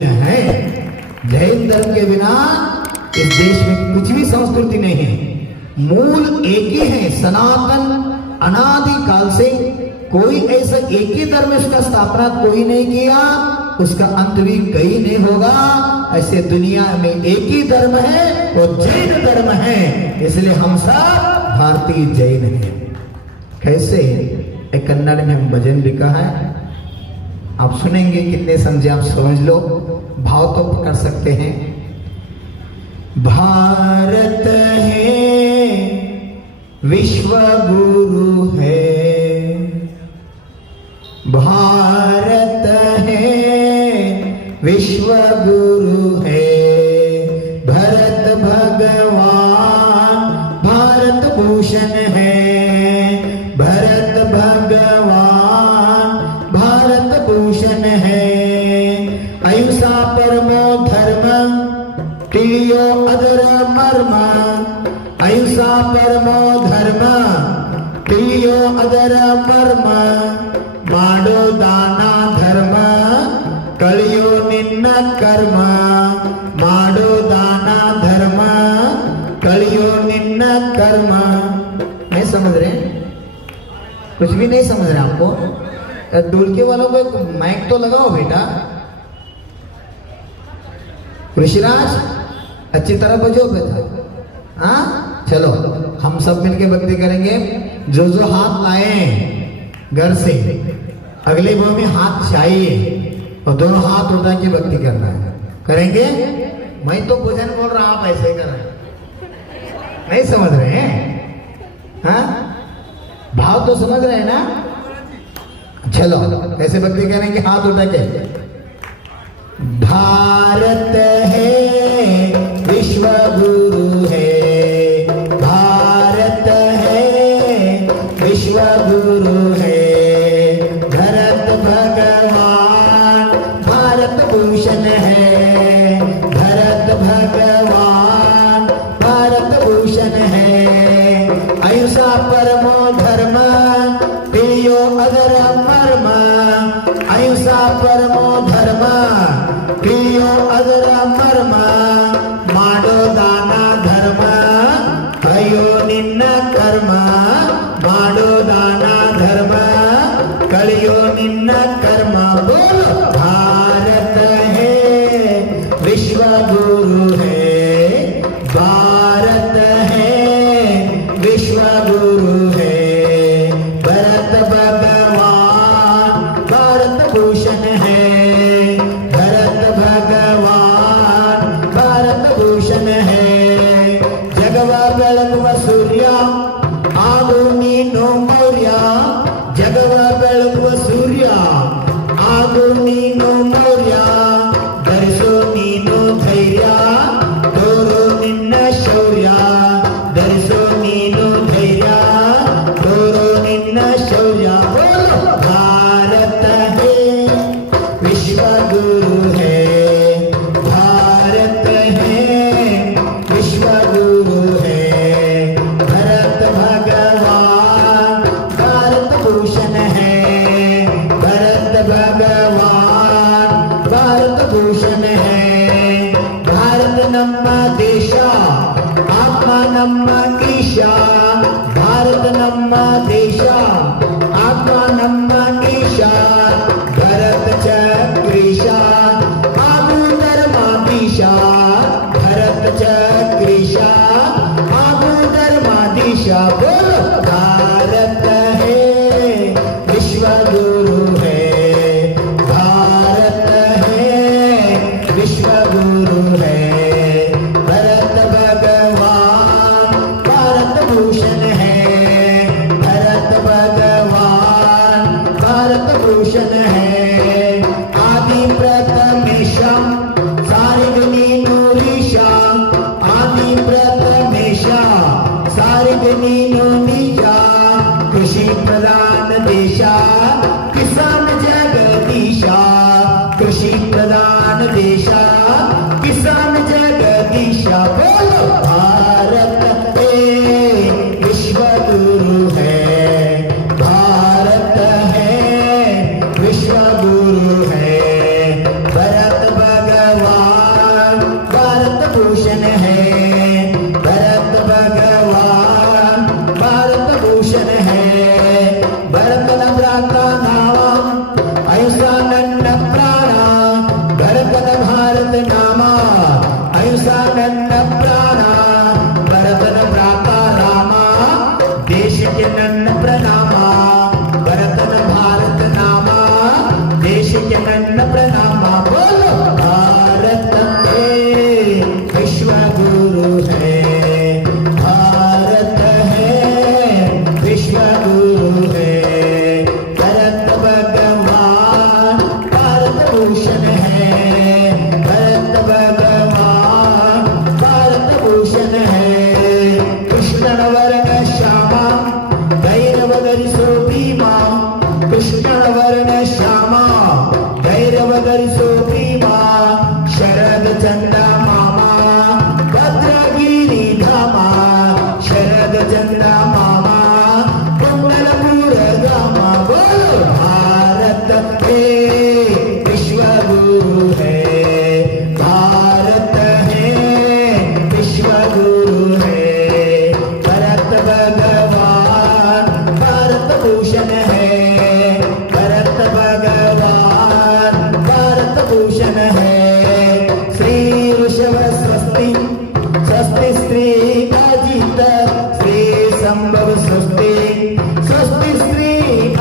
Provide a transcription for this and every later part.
है। जैन धर्म के बिना इस देश में कुछ भी संस्कृति नहीं है। मूल एक ही है, सनातन अनादि काल से। कोई ऐसा एक ही धर्म उसका स्थापना कोई नहीं किया, उसका अंत भी कहीं नहीं होगा। ऐसे दुनिया में एक ही धर्म है, वो जैन धर्म है। इसलिए हम सब भारतीय जैन हैं। कैसे? एक कन्नड़ में हम भजन लिखा है, आप सुनेंगे, कितने समझे आप समझ लो, भाव तो कर सकते हैं। भारत है विश्व गुरु है, भारत है विश्व गुरु है। भरत भगवान भारत भूषण है, भरत भगवान भारत भूषण है। अहिंसा परमो धर्म तिलियो अदर मर्म, अहिंसा परमो धर्म तिलियो अदर मर्म। माडो दाना धर्म कलियो निन्न कर्म, माडो दाना धर्म कलियो निन्न कर्म। नहीं समझ रहे? कुछ भी नहीं समझ रहे आपको? ढोलके वालों को एक माइक तो लगाओ बेटा। ऋषिराज अच्छी तरह बजो बेटा। हाँ चलो, हम सब मिलके भक्ति करेंगे। जो जो हाथ लाए घर से, अगले भाव में हाथ चाहिए और दोनों हाथ उठा के भक्ति करना है। करेंगे? मैं तो भजन बोल रहा, आप ऐसे कर रहे हैं। नहीं समझ रहे हैं? हाँ, भाव तो समझ रहे हैं ना? चलो कैसे भक्ति करेंगे? हाथ उठा के। भारत है विश्व गुरु है, भारत है विश्व गुरु है। भरत भगवान भारत भूषण है, भरत भगवान भारत भूषण है। अहिंसा परमो धर्म तिलियो अदर मर्म, अहिंसा परमो धर्म तिलियो अदर मर्म। माडो दाना धर्म कलियो निन्न कर्म, माडो दाना धर्म कलियो निन्न कर्म। बोलो भारत है विश्व गुरु है, भारत है विश्व गुरु है। भरत भगवान भारत भूषण है, भरत भगवान भारत भूषण है। जगवा बेळगुव सूर्य ಆಗು ನೀನು ಮೌರ್ಯ, ಜಗವ ಬೆಳಗುವ ಸೂರ್ಯ ಆಗು ನೀನು ಮೌರ್ಯ. ಧರಿಸೋ ನೀನು ಧೈರ್ಯ, ತೋರು ನಿನ್ನ ಶೌರ್ಯ. ಧರಿಸೋ ನೀನು ಧೈರ್ಯ, ತೋರು ನಿನ್ನ ಶೌರ್ಯ. ಭಾರತ ಹೇ ವಿಶ್ವ ಗುರು है, भारत है विश्व गुरु है। भरत भगवान भारत भूषण है, भरत भगवान भारत भूषण है। भारत नम्म देश आत्मा नम्म ईश, भारत नम्म देश आत्मा नम्म ईश। भरत चक्रीश आगु धर्माधीश, भरत चक्रीश आगु धर्माधीश। बोलो भारत है विश्व गुरु है, भारत है विश्व गुरु है। भरत भगवान भारत भूषण है, भरत भगवान भारत भूषण है। आदि प्रथमेशम सारिग नीनु ऋषा, आदि प्रथमेशा सारिग नीनु निजा। कृषि प्रधान देशा किसान जगदीशा, कृषि प्रधान देशा किसान जगदीशा। बोलो भारत है विश्व गुरु है, भारत है विश्व गुरु है। भरत भगवान श्री अजित श्री संभव स्वस्ति स्वस्ति श्री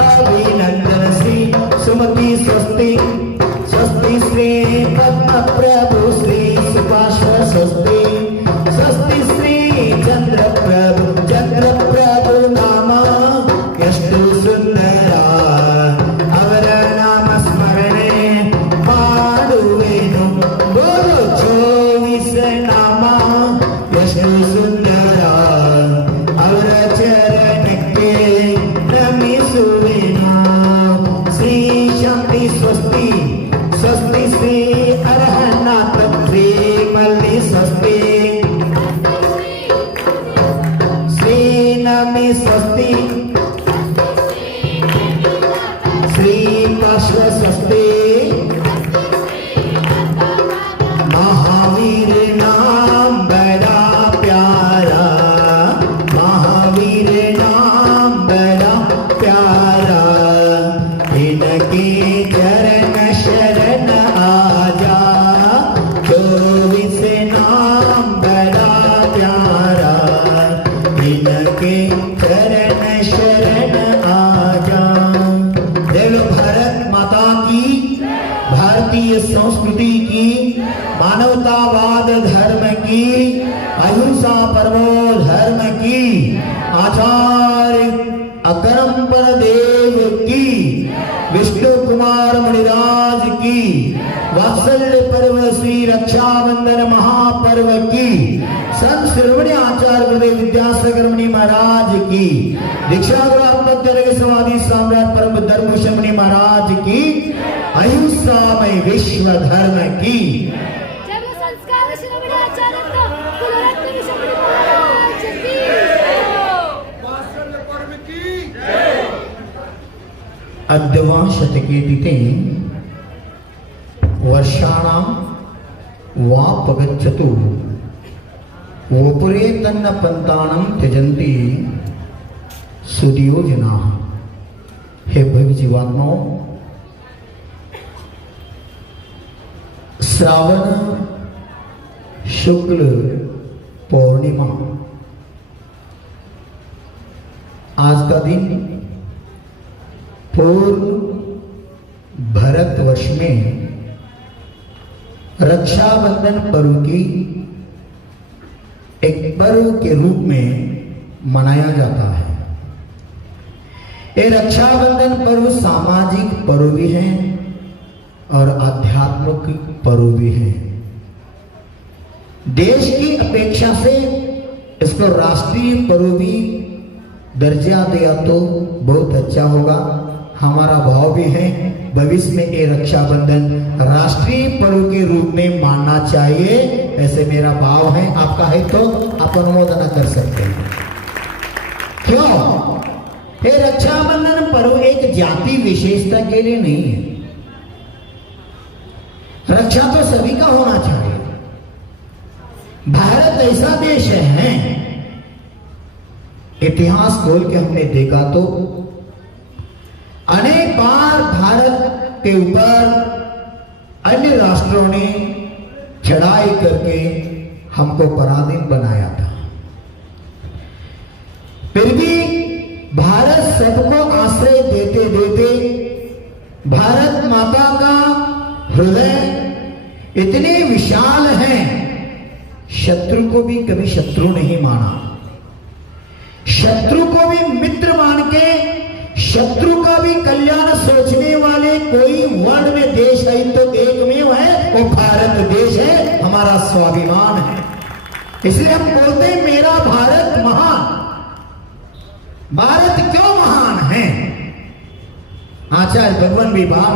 अभिनंदन श्री सुमति स्वस्ति स्वस्ति श्री पद्म प्रभु श्री सुपार्श्व स्वस्ति स्वस्ति श्री चंद्र प्रभु नाम ಎಷ್ಟು ಸುಂದರ ಅವರ ನಾಮ ಸ್ಮರಣೆ ಮಾಡುವೆನು ಬೋಲೋ 24 ನಾಮ ಎಷ್ಟು ಸುಂದರ ಅವರ ಚರಣಕ್ಕೆ ನಮಿಸುವೆನು ಶ್ರೀ ಶಾಂತಿ ಸ್ವಸ್ತಿ ಸ್ವಸ್ತಿ ಶ್ರೀ ಅರ್ಹನಾಥ ಶ್ರೀ ಮಲ್ಲಿ ಸ್ವಸ್ತಿ ಶ್ರೀ ನಮಿ ಸ್ವಸ್ತಿ स्वस्ति महावीर नाम बड़ा प्यारा महावीर नाम बड़ा प्यारा इनके चरण शरण आजा 24 नाम बड़ा प्यारा इनके चरण शरण आजा। भारतीय संस्कृति की मानवतावाद धर्म की अहिंसा परमो धर्म की आचार्य अकरम्पर देव की विष्णु कुमार मणिराज की वात्सल्य पर्व श्री रक्षाबंधन महापर्व की संत शिरोमणि आचार्य गुरुदेव विद्यासागर मुनि महाराज की दीक्षा समाधि सम्राट परम धर्म मुनि महाराज की अहिंसा में विश्व धर्म की अद्यवा शतके तिथे वर्षाणां वापगच्छतु वपुरे तन्न पंतानं त्यजन्ति सुदियोजना। हे भव्य जीवात्माओं, श्रावण शुक्ल पौर्णिमा आज का दिन पूर्व भारतवर्ष में रक्षाबंधन पर्व की एक पर्व के रूप में मनाया जाता है। ये रक्षाबंधन पर्व सामाजिक पर्व भी है और आध्यात्मिक पर्व भी है। देश की अपेक्षा से इसको राष्ट्रीय पर्व भी दर्जा दिया तो बहुत अच्छा होगा। हमारा भाव भी है भविष्य में ये रक्षाबंधन राष्ट्रीय पर्व के रूप में मानना चाहिए, ऐसे मेरा भाव है। आपका है तो आप अनुमोदन कर सकते हैं। क्यों? ये रक्षाबंधन पर्व एक जाति विशेषता के लिए नहीं है। रक्षा तो सभी का होना चाहिए। भारत ऐसा देश है, इतिहास खोल के हमने देखा तो अनेक बार भारत के ऊपर अन्य राष्ट्रों ने चढ़ाई करके हमको पराधीन बनाया था। फिर भी भारत सबको आश्रय देते देते भारत माता का हृदय इतने विशाल है, शत्रु को भी कभी शत्रु नहीं माना, शत्रु को भी मित्र मान के शत्रु का भी कल्याण सोचने वाले कोई वर्ल्ड में देश है तो एकमेव है, वो भारत देश है, हमारा स्वाभिमान है। इसलिए हम बोलते हैं मेरा भारत महान। भारत क्यों महान है? आचार्य भगवान भी बार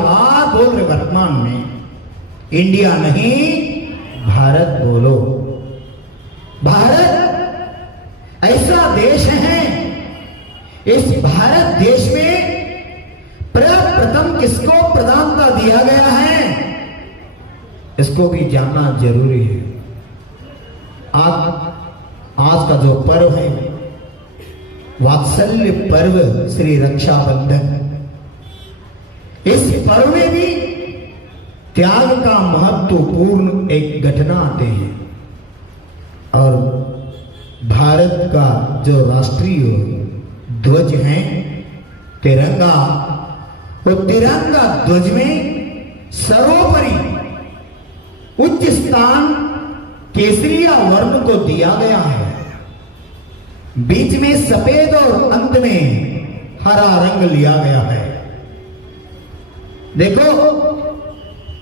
बोल रहे वर्तमान में, इंडिया नहीं भारत बोलो। भारत ऐसा देश है, इस भारत देश में प्रथम किसको प्रधानता दिया गया है, इसको भी जानना जरूरी है। आज का जो पर्व है वात्सल्य पर्व श्री रक्षाबंधन, इस पर्व में भी त्याग का महत्वपूर्ण एक घटना आते हैं और भारत का जो राष्ट्रीय ध्वज है तिरंगा, वो तिरंगा ध्वज में सर्वोपरि उच्च स्थान केसरिया वर्ण को दिया गया है। बीच में सफेद और अंत में हरा रंग लिया गया है। देखो,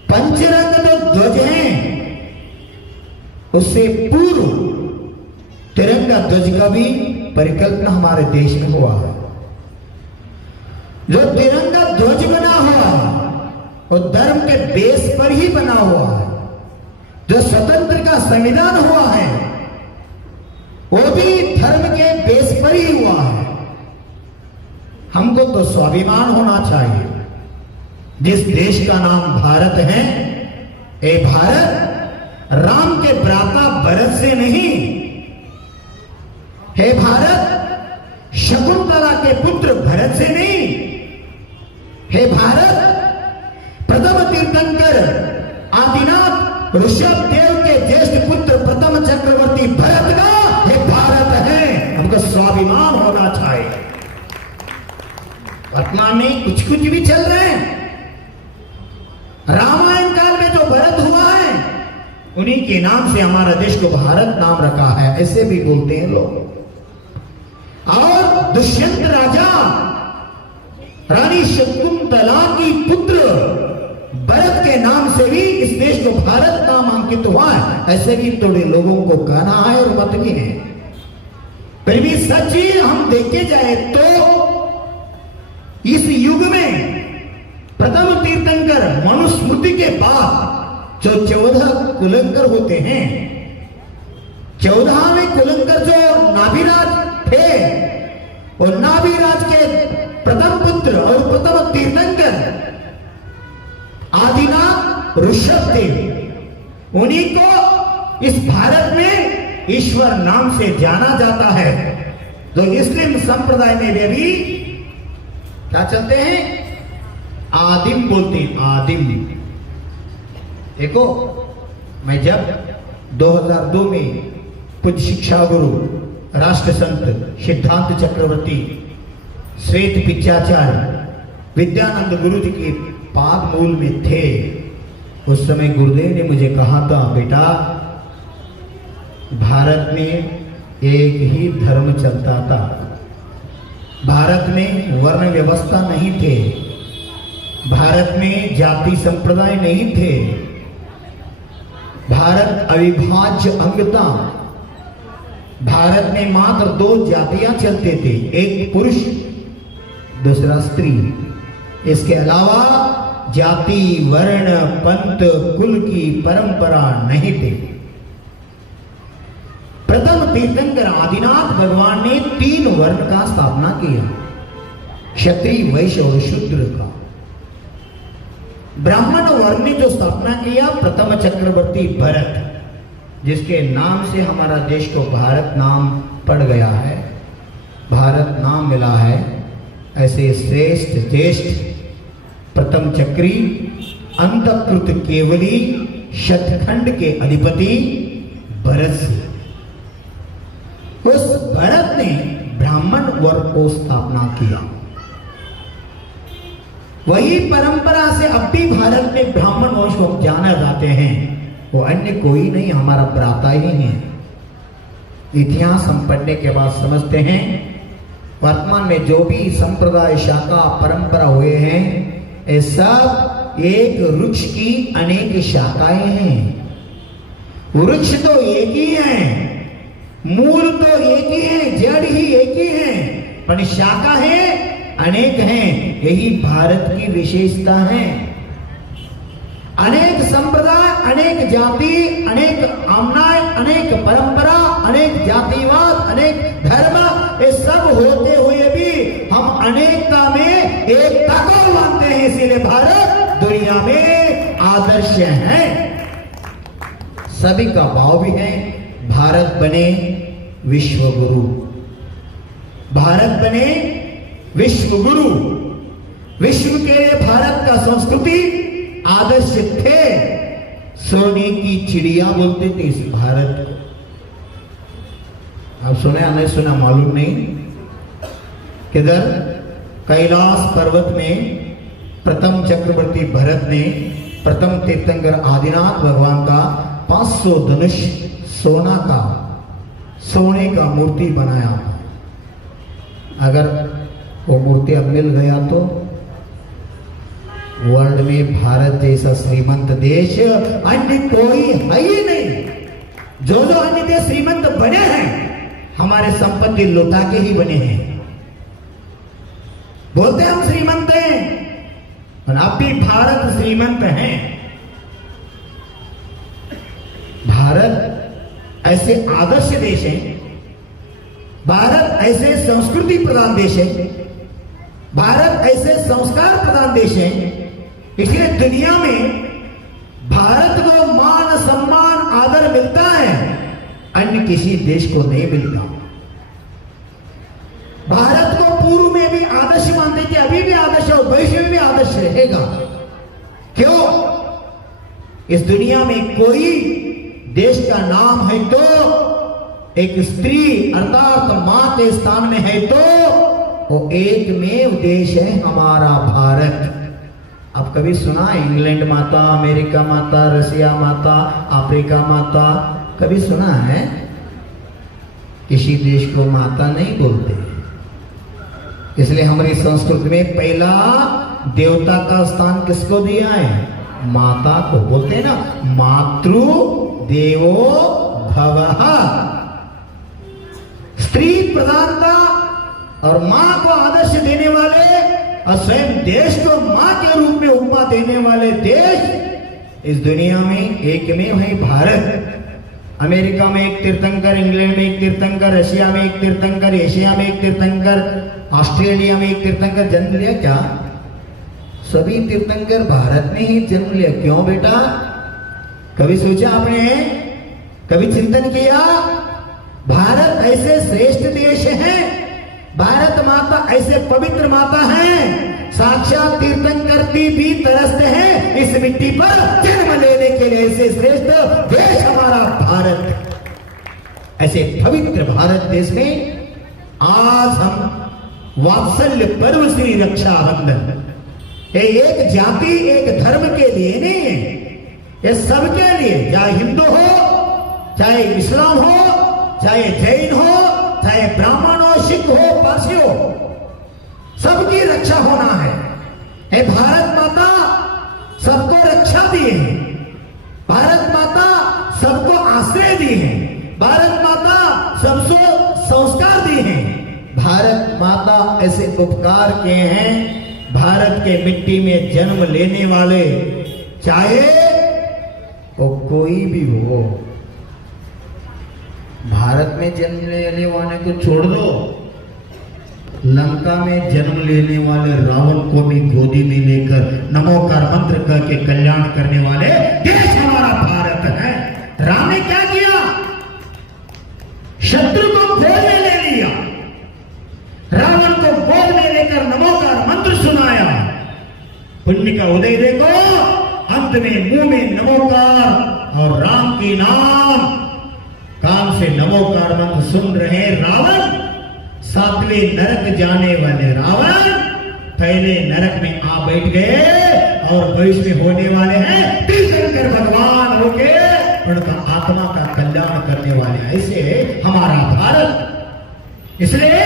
पंचरंग जो ध्वज है उससे पूर्व तिरंगा ध्वज का भी परिकल्पना हमारे देश में हुआ है। जो तिरंगा ध्वज बना हुआ है वो धर्म के बेस पर ही बना हुआ है। जो स्वतंत्र का संविधान हुआ है वो भी धर्म के बेस पर ही हुआ है। हमको तो स्वाभिमान होना चाहिए। जिस देश का नाम भारत है, ये भारत राम के भ्राता भरत से नहीं, हे भारत शकुंतला के पुत्र भरत से नहीं, हे भारत प्रथम तीर्थंकर आदिनाथ ऋषभ देव के ज्येष्ठ पुत्र प्रथम चक्रवर्ती भरत का ये भारत है। हमको स्वाभिमान होना चाहिए। वर्तमान में कुछ कुछ भी चल रहे हैं। रामायण काल में जो भरत हुआ है उन्हीं के नाम से हमारा देश को भारत नाम रखा है, ऐसे भी बोलते हैं लोग। और दुष्यंत राजा रानी शकुंतला की पुत्र भरत के नाम से भी इस देश को भारत नाम अंकित हुआ है, ऐसे भी थोड़े लोगों को कहना है और मत भी है। फिर भी सच ही हम देखे जाए तो इस युग में प्रथम तीर्थंकर मनुस्मृति के बाद जो 14 कुलंकर होते हैं, 14वें कुलंकर जो नाभिराज थे, और नाभिराज के प्रथम पुत्र और प्रथम तीर्थंकर आदिनाथ ऋषभ देव, उन्हीं को इस भारत में ईश्वर नाम से जाना जाता है। तो मुस्लिम संप्रदाय में भी क्या चलते हैं, आदिम बोलते हैं, आदिम। देखो, मैं जब 2002 में कुछ शिक्षा गुरु राष्ट्र संत सिद्धांत चक्रवर्ती श्वेत पिचाचार्य विद्यानंद गुरु जी के पाद मूल में थे, उस समय गुरुदेव ने मुझे कहा था, बेटा भारत में एक ही धर्म चलता था, भारत में वर्ण व्यवस्था नहीं थे, भारत में जाति संप्रदाय नहीं थे, भारत अविभाज्य अंग था। भारत में मात्र 2 जातियां चलते थे, एक पुरुष दूसरा स्त्री। इसके अलावा जाति वर्ण पंथ कुल की परंपरा नहीं थी। प्रथम तीर्थंकर आदिनाथ भगवान ने 3 वर्ण का स्थापना किया, क्षत्रिय वैश्य और शूद्र का। ब्राह्मण वर्ण ने जो स्थापना किया प्रथम चक्रवर्ती भरत, जिसके नाम से हमारा देश को भारत नाम पड़ गया है, भारत नाम मिला है। ऐसे श्रेष्ठ ज्येष्ठ प्रथम चक्री अंतकृत केवली शतखंड के अधिपति भरत से, उस भरत ने ब्राह्मण वर्ग को स्थापना किया। वही परंपरा से अब भी भारत में ब्राह्मण वंश को जाना जाते हैं, वो अन्य कोई नहीं, हमारा भ्राता ही है। इतिहास हम पढ़ने के बाद समझते हैं, वर्तमान में जो भी संप्रदाय शाखा परंपरा हुए हैं, ये सब एक वृक्ष की अनेक शाखाएं हैं। वृक्ष तो एक ही है, मूल तो एक ही है, जड़ ही एक ही है, पर शाखा है अनेक हैं। यही भारत की विशेषता है। अनेक संप्रदाय, अनेक जाति, अनेक आमनाएं, अनेक परंपरा, अनेक जातिवाद, अनेक धर्म, ये सब होते हुए भी हम अनेकता में एकता को मानते हैं। इसीलिए भारत दुनिया में आदर्श है। सभी का भाव भी है, भारत बने विश्व गुरु, भारत बने विश्व गुरु। विश्व के लिए भारत का संस्कृति आदर्श थे। सोने की चिड़िया बोलते थे इस भारत को। आप सुने या नहीं सुना मालूम नहीं, किधर कैलाश पर्वत में प्रथम चक्रवर्ती भरत ने प्रथम तीर्थंकर आदिनाथ भगवान का 500 धनुष सोने का मूर्ति बनाया। अगर वो मूर्ति अब मिल गया तो वर्ल्ड में भारत जैसा श्रीमंत देश अन्य कोई है ही नहीं। जो अन्य देश श्रीमंत बने हैं हमारे संपत्ति लुटा के ही बने हैं। बोलते हम श्रीमंत हैं और अब भी भारत श्रीमंत है। भारत ऐसे आदर्श देश है, भारत ऐसे संस्कृति प्रधान देश है, भारत ऐसे संस्कार प्रधान देश है। इसलिए दुनिया में भारत को मान सम्मान आदर मिलता है, अन्य किसी देश को नहीं मिलता। भारत को पूर्व में भी आदर्श मानते थे, अभी भी आदर्श और भविष्य में भी आदर्श रहेगा। क्यों? इस दुनिया में कोई देश का नाम है तो एक स्त्री अर्थात मां के स्थान में है तो वो एकमेव देश है हमारा भारत। अब कभी सुना इंग्लैंड माता, अमेरिका माता, रसिया माता, अफ्रीका माता, कभी सुना है? किसी देश को माता नहीं बोलते। इसलिए हमारी संस्कृति में पहला देवता का स्थान किसको दिया है? माता को। बोलते हैं ना, मातृ देवो भवः। स्त्री प्रधानता और मां को आदर्श देने वाले और स्वयं देश को मां के रूप में उपमा देने वाले देश इस दुनिया में एकमेव है भारत। अमेरिका में एक तीर्थंकर, इंग्लैंड में एक तीर्थंकर, रशिया में एक तीर्थंकर, एशिया में एक तीर्थंकर, ऑस्ट्रेलिया में एक तीर्थंकर जन्म लिया। क्या सभी तीर्थंकर भारत में ही जन्म लिया? क्यों बेटा? कभी सोचा आपने? कभी चिंतन किया? भारत ऐसे श्रेष्ठ देश है, भारत माता ऐसे पवित्र माता है, साक्षात तीर्थंकर भी तरसते हैं इस मिट्टी पर जन्म लेने के लिए। ऐसे श्रेष्ठ देश हमारा भारत। ऐसे पवित्र भारत देश में आज हम वात्सल्य पर्व श्री रक्षाबंधन, ये एक जाति एक धर्म के लिए नहीं है, ये सबके लिए, चाहे हिंदू हो, चाहे इस्लाम हो, चाहे जैन हो, चाहे ब्राह्मण हो, सिख हो, पारसी हो, सबकी रक्षा होना है। ये भारत माता सबको रक्षा दिए है, भारत माता सबको आश्रय दी है, भारत माता सबको संस्कार दिए हैं। भारत माता ऐसे उपकार किए हैं, भारत के मिट्टी में जन्म लेने वाले चाहे वो कोई भी हो, भारत में जन्म लेने वाले को छोड़ दो, लंका में जन्म लेने वाले रावण को भी गोदी में लेकर नमोकार मंत्र करके कल्याण करने वाले देश हमारा भारत है। राम ने क्या किया? शत्रु को गोद में ले लिया, रावण को गोद में लेकर नमोकार मंत्र सुनाया। पुण्य का उदय देखो, अंत में मुंह में नमोकार और राम की नाम, कान से नमोकार मंत्र सुन रहे रावण, सातवें नरक जाने वाले रावण पहले नरक में आ बैठ गए और भविष्य में होने वाले हैं तीर्थंकर भगवान होके उनका आत्मा का कल्याण करने वाले। ऐसे हमारा भारत, इसलिए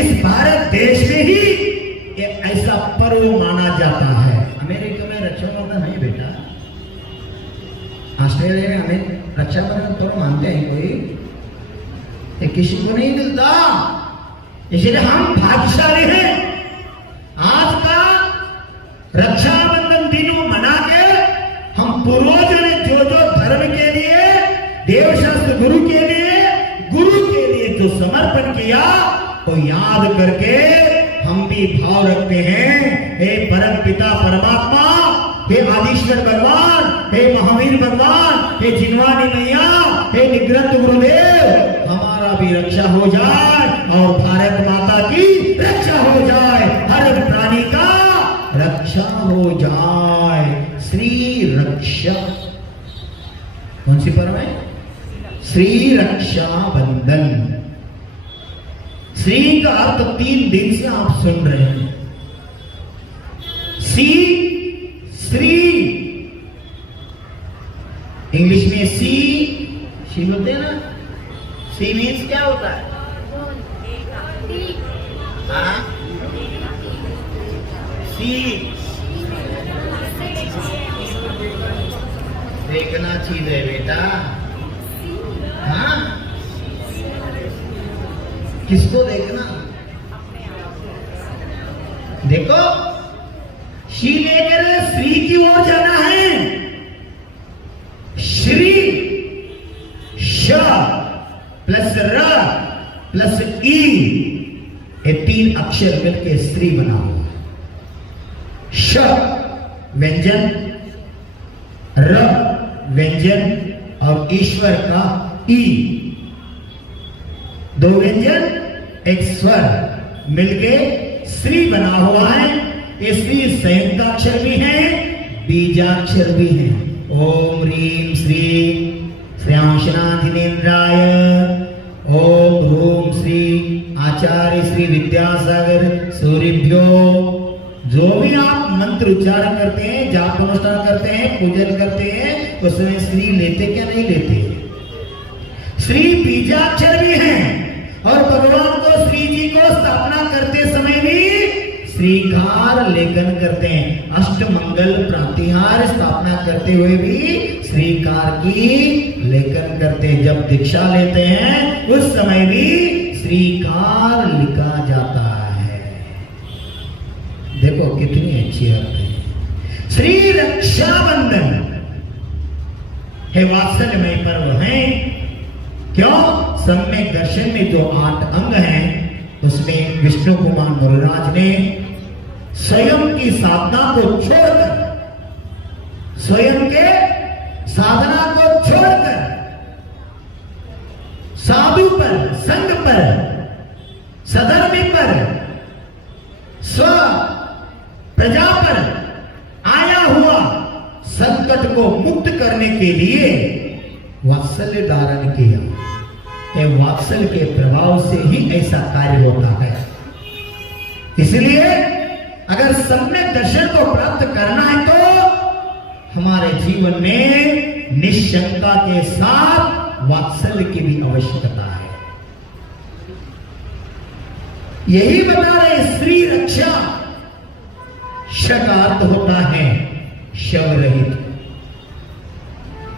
इस भारत देश में ही एक ऐसा पर्व माना जाता है। अमेरिका में रक्षाबंधन नहीं बेटा, ऑस्ट्रेलिया में हमें रक्षाबंधन पर्व मानते हैं कोई? ये किसी को नहीं मिलता, इसलिए हम भाग्यशाली हैं। आज का रक्षाबंधन दिनों मना के हम पूर्वजों ने जो धर्म के लिए, देवशास्त्र गुरु के लिए जो समर्पण किया तो याद करके हम भी भाव रखते हैं, हे परम पिता परमात्मा, हे आदिश्वर भगवान, हे महावीर भगवान, हे जिनवानी मैया, हे निग्रंथ गुरुदेव, हमारा भी रक्षा हो जाए और भारत माता की रक्षा हो जाए, हर प्राणी का रक्षा हो जाए। श्री रक्षा कौन सी पर्व है? श्री रक्षा बंधन। श्री का अर्थ 3 दिन से आप सुन रहे हैं। सी, श्री, इंग्लिश में सी बोलते हैं ना। सी मीन्स क्या होता है? हाँ, सी देखना चाहिए बेटा। हाँ, किसको देखना? देखो, शी लेकर श्री की ओर जाना है। श्री, श प्लस र प्लस ई, ये 3 अक्षर मिलकर श्री बना हुआ है। श व्यंजन, र व्यंजन और ईश्वर का ई, 2 व्यंजन 1 स्वर मिलके श्री बना हुआ है। ये श्री संयुक्ताक्षर भी है, बीजाक्षर भी है। ओम ह्रीं श्री श्रेयांशनाधिनेन्द्राय, ओम ह्रूं श्री आचार्य श्री विद्यासागर सूर्यभ्यो। जो भी आप मंत्र उच्चारण करते हैं, जाप अनुष्ठान करते हैं, पूजन करते हैं, उसमें श्री लेते क्या नहीं लेते? श्री बीजाक्षर भी है और भगवान को, श्री जी को स्थापना करते समय भी श्रीकार लेखन करते हैं। अष्टमंगल प्रातिहार स्थापना करते हुए भी श्रीकार की लेखन करते हैं। जब दीक्षा लेते हैं उस समय भी श्रीकार लिखा जाता है। देखो कितनी अच्छी अर्थ है। श्री रक्षाबंधन है वात्सल्यमय पर्व है। क्यों? सम्यक दर्शन में जो 8 अंग हैं उसमें विष्णु कुमार मुरुराज ने स्वयं की साधना को छोड़कर, स्वयं के साधना को छोड़कर साधु पर, संघ पर, सधर्मी पर, स्व प्रजा पर आया हुआ संकट को मुक्त करने के लिए वात्सल्य धारण किया। वात्सल्य के प्रभाव से ही ऐसा कार्य होता है। इसलिए अगर सम्यक दर्शन को प्राप्त करना है तो हमारे जीवन में निश्चंता के साथ वात्सल्य की भी आवश्यकता है। यही बता रहे श्री रक्षा। शकार्थ होता है शव रहित,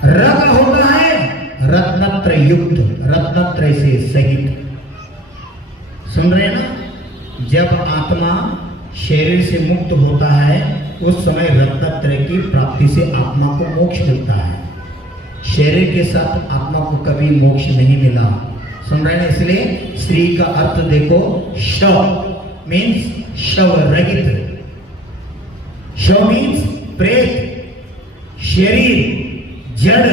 रग होता है रत्नत्र युक्त, रत्नत्रय से सहित। सुन रहे ना? जब आत्मा शरीर से मुक्त होता है उस समय रत्नत्रय की प्राप्ति से आत्मा को मोक्ष मिलता है। शरीर के साथ आत्मा को कभी मोक्ष नहीं मिला। सुन रहे हैं? इसलिए श्री का अर्थ देखो, शव मीन्स शव रहित। शव मीन्स प्रेत, शरीर, जड़,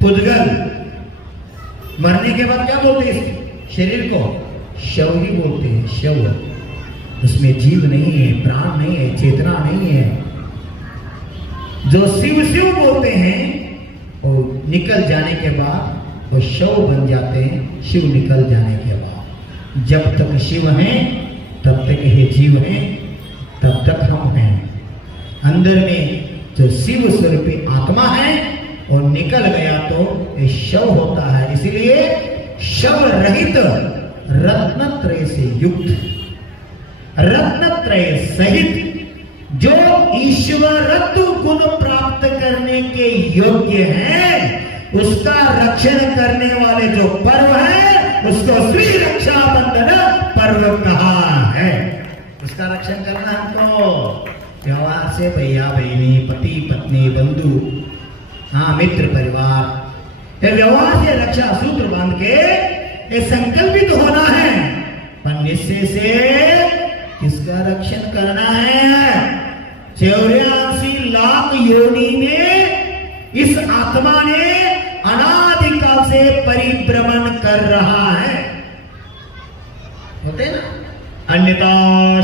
पुद्गल। मरने के बाद क्या बोलते हैं शरीर को? शव ही बोलते हैं। शव, उसमें जीव नहीं है, प्राण नहीं है, चेतना नहीं है। जो शिव शिव बोलते हैं वो निकल जाने के बाद वो शव बन जाते हैं। शिव निकल जाने के बाद, जब तक शिव हैं तब तक ये जीव हैं, तब तक हम हैं। अंदर में जो शिव स्वरूपी आत्मा है और निकल गया तो ये शव होता है। इसलिए शव रहित, रत्नत्रय से युक्त, रत्नत्रय सहित जो ईश्वरत्व गुण प्राप्त करने के योग्य है, उसका रक्षण करने वाले जो पर्व है उसको श्री रक्षाबंधन पर्व कहा है। उसका रक्षण करना हमको व्यवहार से, भैया बहनी, पति पत्नी, बंधु, हाँ मित्र परिवार, ये व्यवहार से रक्षा सूत्र बांध के ये संकल्पित होना है। पर निश्चय से किसका रक्षण करना है? 84 लाख योनि में इस आत्मा ने अनादिकाल से परिभ्रमण कर रहा है। होते ना? अन्यथा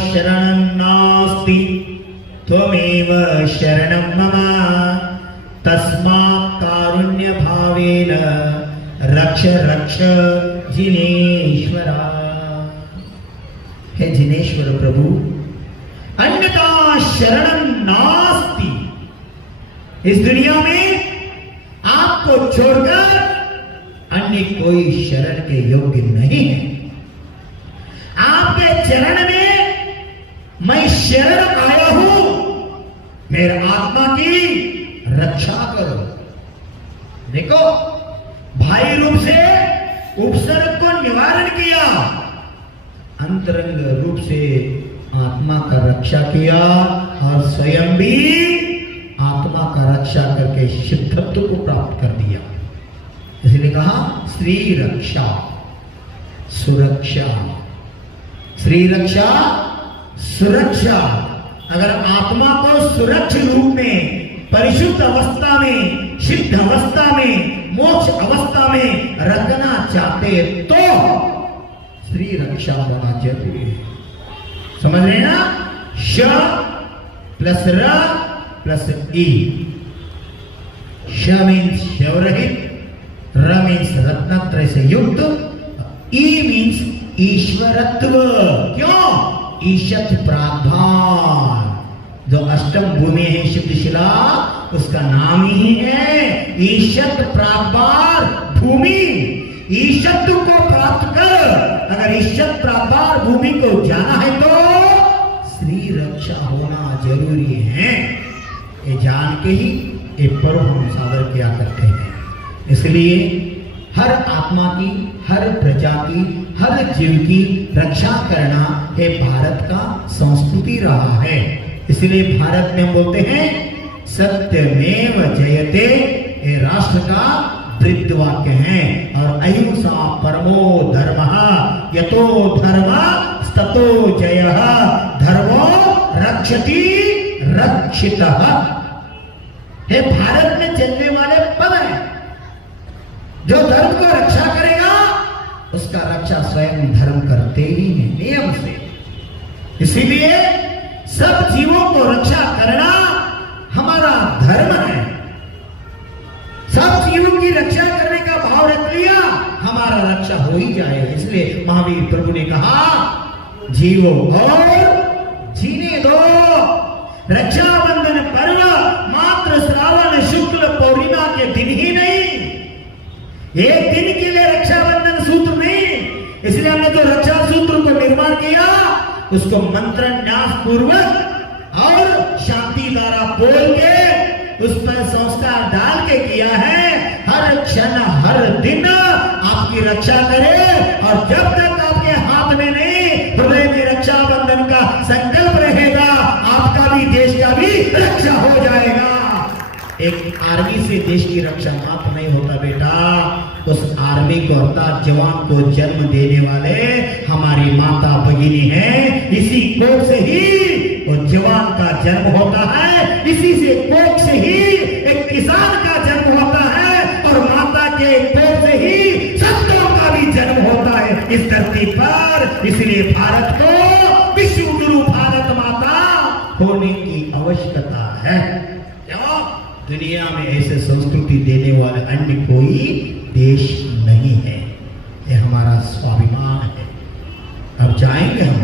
शरणं नास्ति त्वमेव शरणं मम तस्मात् कारुण्य भावेन रक्ष रक्ष जिनेश्वरा। हे जिनेश्वर प्रभु, अन्यथा शरणं नास्ति। इस दुनिया में आपको छोड़कर अन्य कोई शरण के योग्य नहीं है। आपके चरण में मैं शरण आया हूं, मेरे आत्मा की रक्षा करो। देखो, भाई रूप से उपसर्ग को निवारण किया, अंतरंग रूप से आत्मा का रक्षा किया और स्वयं भी आत्मा का रक्षा करके सिद्धत्व को प्राप्त कर दिया। इसलिए कहा श्री रक्षा सुरक्षा, श्री रक्षा सुरक्षा। अगर आत्मा को सुरक्षित रूप में, परिशुद्ध अवस्था में, सिद्ध अवस्था में, मोक्ष अवस्था में रखना चाहते तो श्री रक्षा होना जरूरी है। समझ रहे ना? श प्लस र प्लस ई। श मीन्स शव रहित, र मीन्स रत्नत्रय से युक्त, ई मीन्स ईश्वरत्व। क्यों? ईशत प्राधान, जो अष्टम भूमि है सिद्धशिला, उसका नाम ही है ईशत प्रागभार भूमि। ईशत्व को प्राप्त कर, अगर ईशत प्रागभार भूमि को जाना है तो श्री रक्षा होना जरूरी है। ये जान के ही ये पर्व हम सादर किया करते हैं। इसलिए हर आत्मा की, हर प्रजा की, हर जीव की रक्षा करना ये भारत का संस्कृति रहा है। इसलिए भारत में हम बोलते हैं सत्यमेव जयते, ये राष्ट्र का वृद्ध वाक्य है। और अहिंसा परमो धर्मः, यतो धर्मः ततो जयः, धर्मो रक्षति रक्षितः। ये भारत में चलने वाले पद हैं। जो धर्म को रक्षा करेगा उसका रक्षा स्वयं धर्म करते ही है, नियम से। इसीलिए सब जीवों को रक्षा करना हमारा धर्म है। सब जीवों की रक्षा करने का भाव रख लिया, हमारा रक्षा हो ही जाएगा। इसलिए महावीर प्रभु ने कहा, जीवो और जीने दो। रक्षाबंधन पर्व मात्र श्रावण शुक्ल पौर्णिमा के दिन ही नहीं, एक दिन के लिए रक्षाबंधन सूत्र नहीं। इसलिए हमने जो रक्षा सूत्र को निर्माण किया, उसको मंत्र न्यास पूर्वक और शांति द्वारा बोल के उस पर संस्कार डाल के किया है। हर क्षण हर दिन आपकी रक्षा करे, और जब तक आपके हाथ में नहीं, हृदय में रक्षाबंधन का संकल्प रहेगा, आपका भी देश का भी रक्षा हो जाएगा। एक आर्मी से देश की रक्षा मात्र नहीं होता बेटा, उस आर्मी को अर्थात जवान को जन्म देने वाले हमारी माता भगिनी है। इसी कोख से ही वो जवान का जन्म होता है, इसी से कोख से ही एक किसान का जन्म होता है, और माता के कोख से ही संतों का भी जन्म होता है इस धरती पर। इसलिए भारत को विश्व गुरु भारत माता होने की आवश्यकता है। क्यों? दुनिया में ऐसे संस्कृति देने वाले अन्य कोई देश नहीं है। ये हमारा स्वाभिमान है। अब जाएंगे हम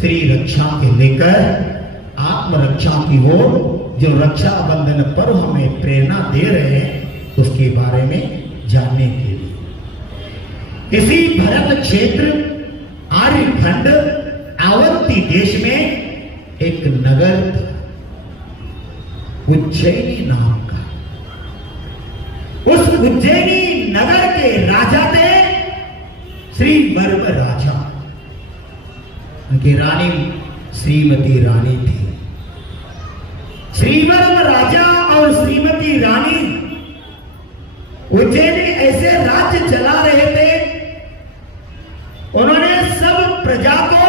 श्री रक्षा के लेकर आत्मरक्षा की ओर, जो रक्षा बंधन पर्व हमें प्रेरणा दे रहे हैं, उसके बारे में जानने के लिए। इसी भरत क्षेत्र आर्यखंड अवंती देश में एक नगर था, उज्जैनी नाम का। उस उज्जैनी नगर के राजा थे श्री वर्म राजा। उनकी रानी श्रीमती रानी थी। श्रीवर्म राजा और श्रीमती रानी उज्जैन ऐसे राज्य चला रहे थे, उन्होंने सब प्रजा को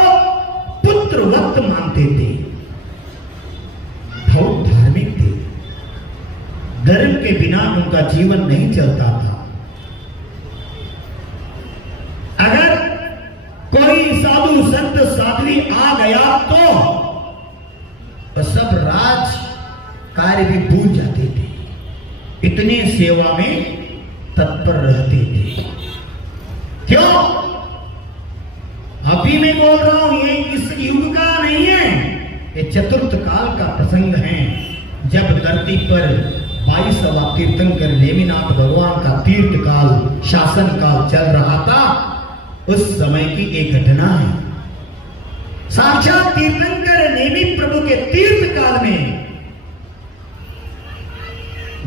पुत्रवत मानते थे, बहुत धार्मिक थे। धर्म के बिना उनका जीवन नहीं चलता था। अगर कोई साधु संत साध्वी आ गया तो सब राज कार्य भी भूल जाते थे, इतने सेवा में तत्पर रहते थे। क्यों? अभी मैं बोल रहा हूं, यही युग का नहीं है, ये चतुर्थ काल का प्रसंग है। जब धरती पर 22वां तीर्थंकर नेमिनाथ भगवान का तीर्थ काल, शासन काल चल रहा था, उस समय की एक घटना है। साक्षात तीर्थंकर नेमि प्रभु के तीर्थ काल में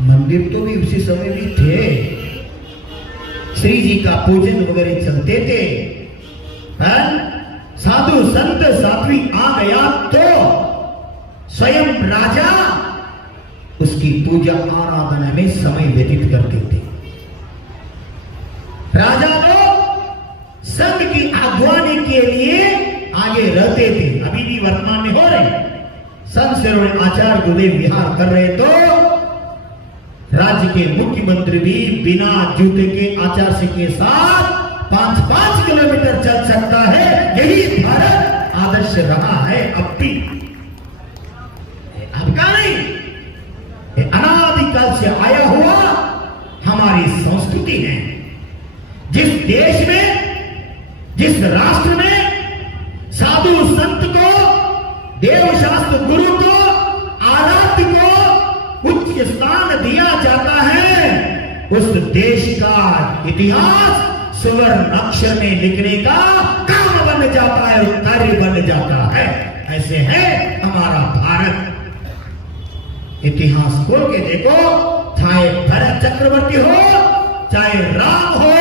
मंदिर तो भी उसी समय भी थे, श्री जी का पूजन वगैरह चलते थे, पर साधु संत साध्वी आ गया तो स्वयं राजा उसकी पूजा आराधना में समय व्यतीत करते थे। राजा लोग संत की अगुवानी के लिए आगे रहते थे, अभी भी वर्तमान में हो रहे। संत शिरोमणि आचार्य गुरुदेव विहार कर रहे तो राज्य के मुख्यमंत्री भी बिना जूते के आचार्य के साथ 5-5 किलोमीटर चल सकता है। यही भारत आदर्श रहा है अब भी, अब का नहीं, अनादिकाल से आया हुआ हमारी संस्कृति है। जिस देश में, जिस राष्ट्र में साधु संत को, देवशास्त्र गुरु को, आराध्य को उच्च स्थान दिया जाता है, उस देश का इतिहास सुवर्ण अक्षर में लिखने का काम बन जाता है, कार्य बन जाता है। ऐसे है हमारा भारत। इतिहास खोल के देखो, चाहे भरत चक्रवर्ती हो, चाहे राम हो,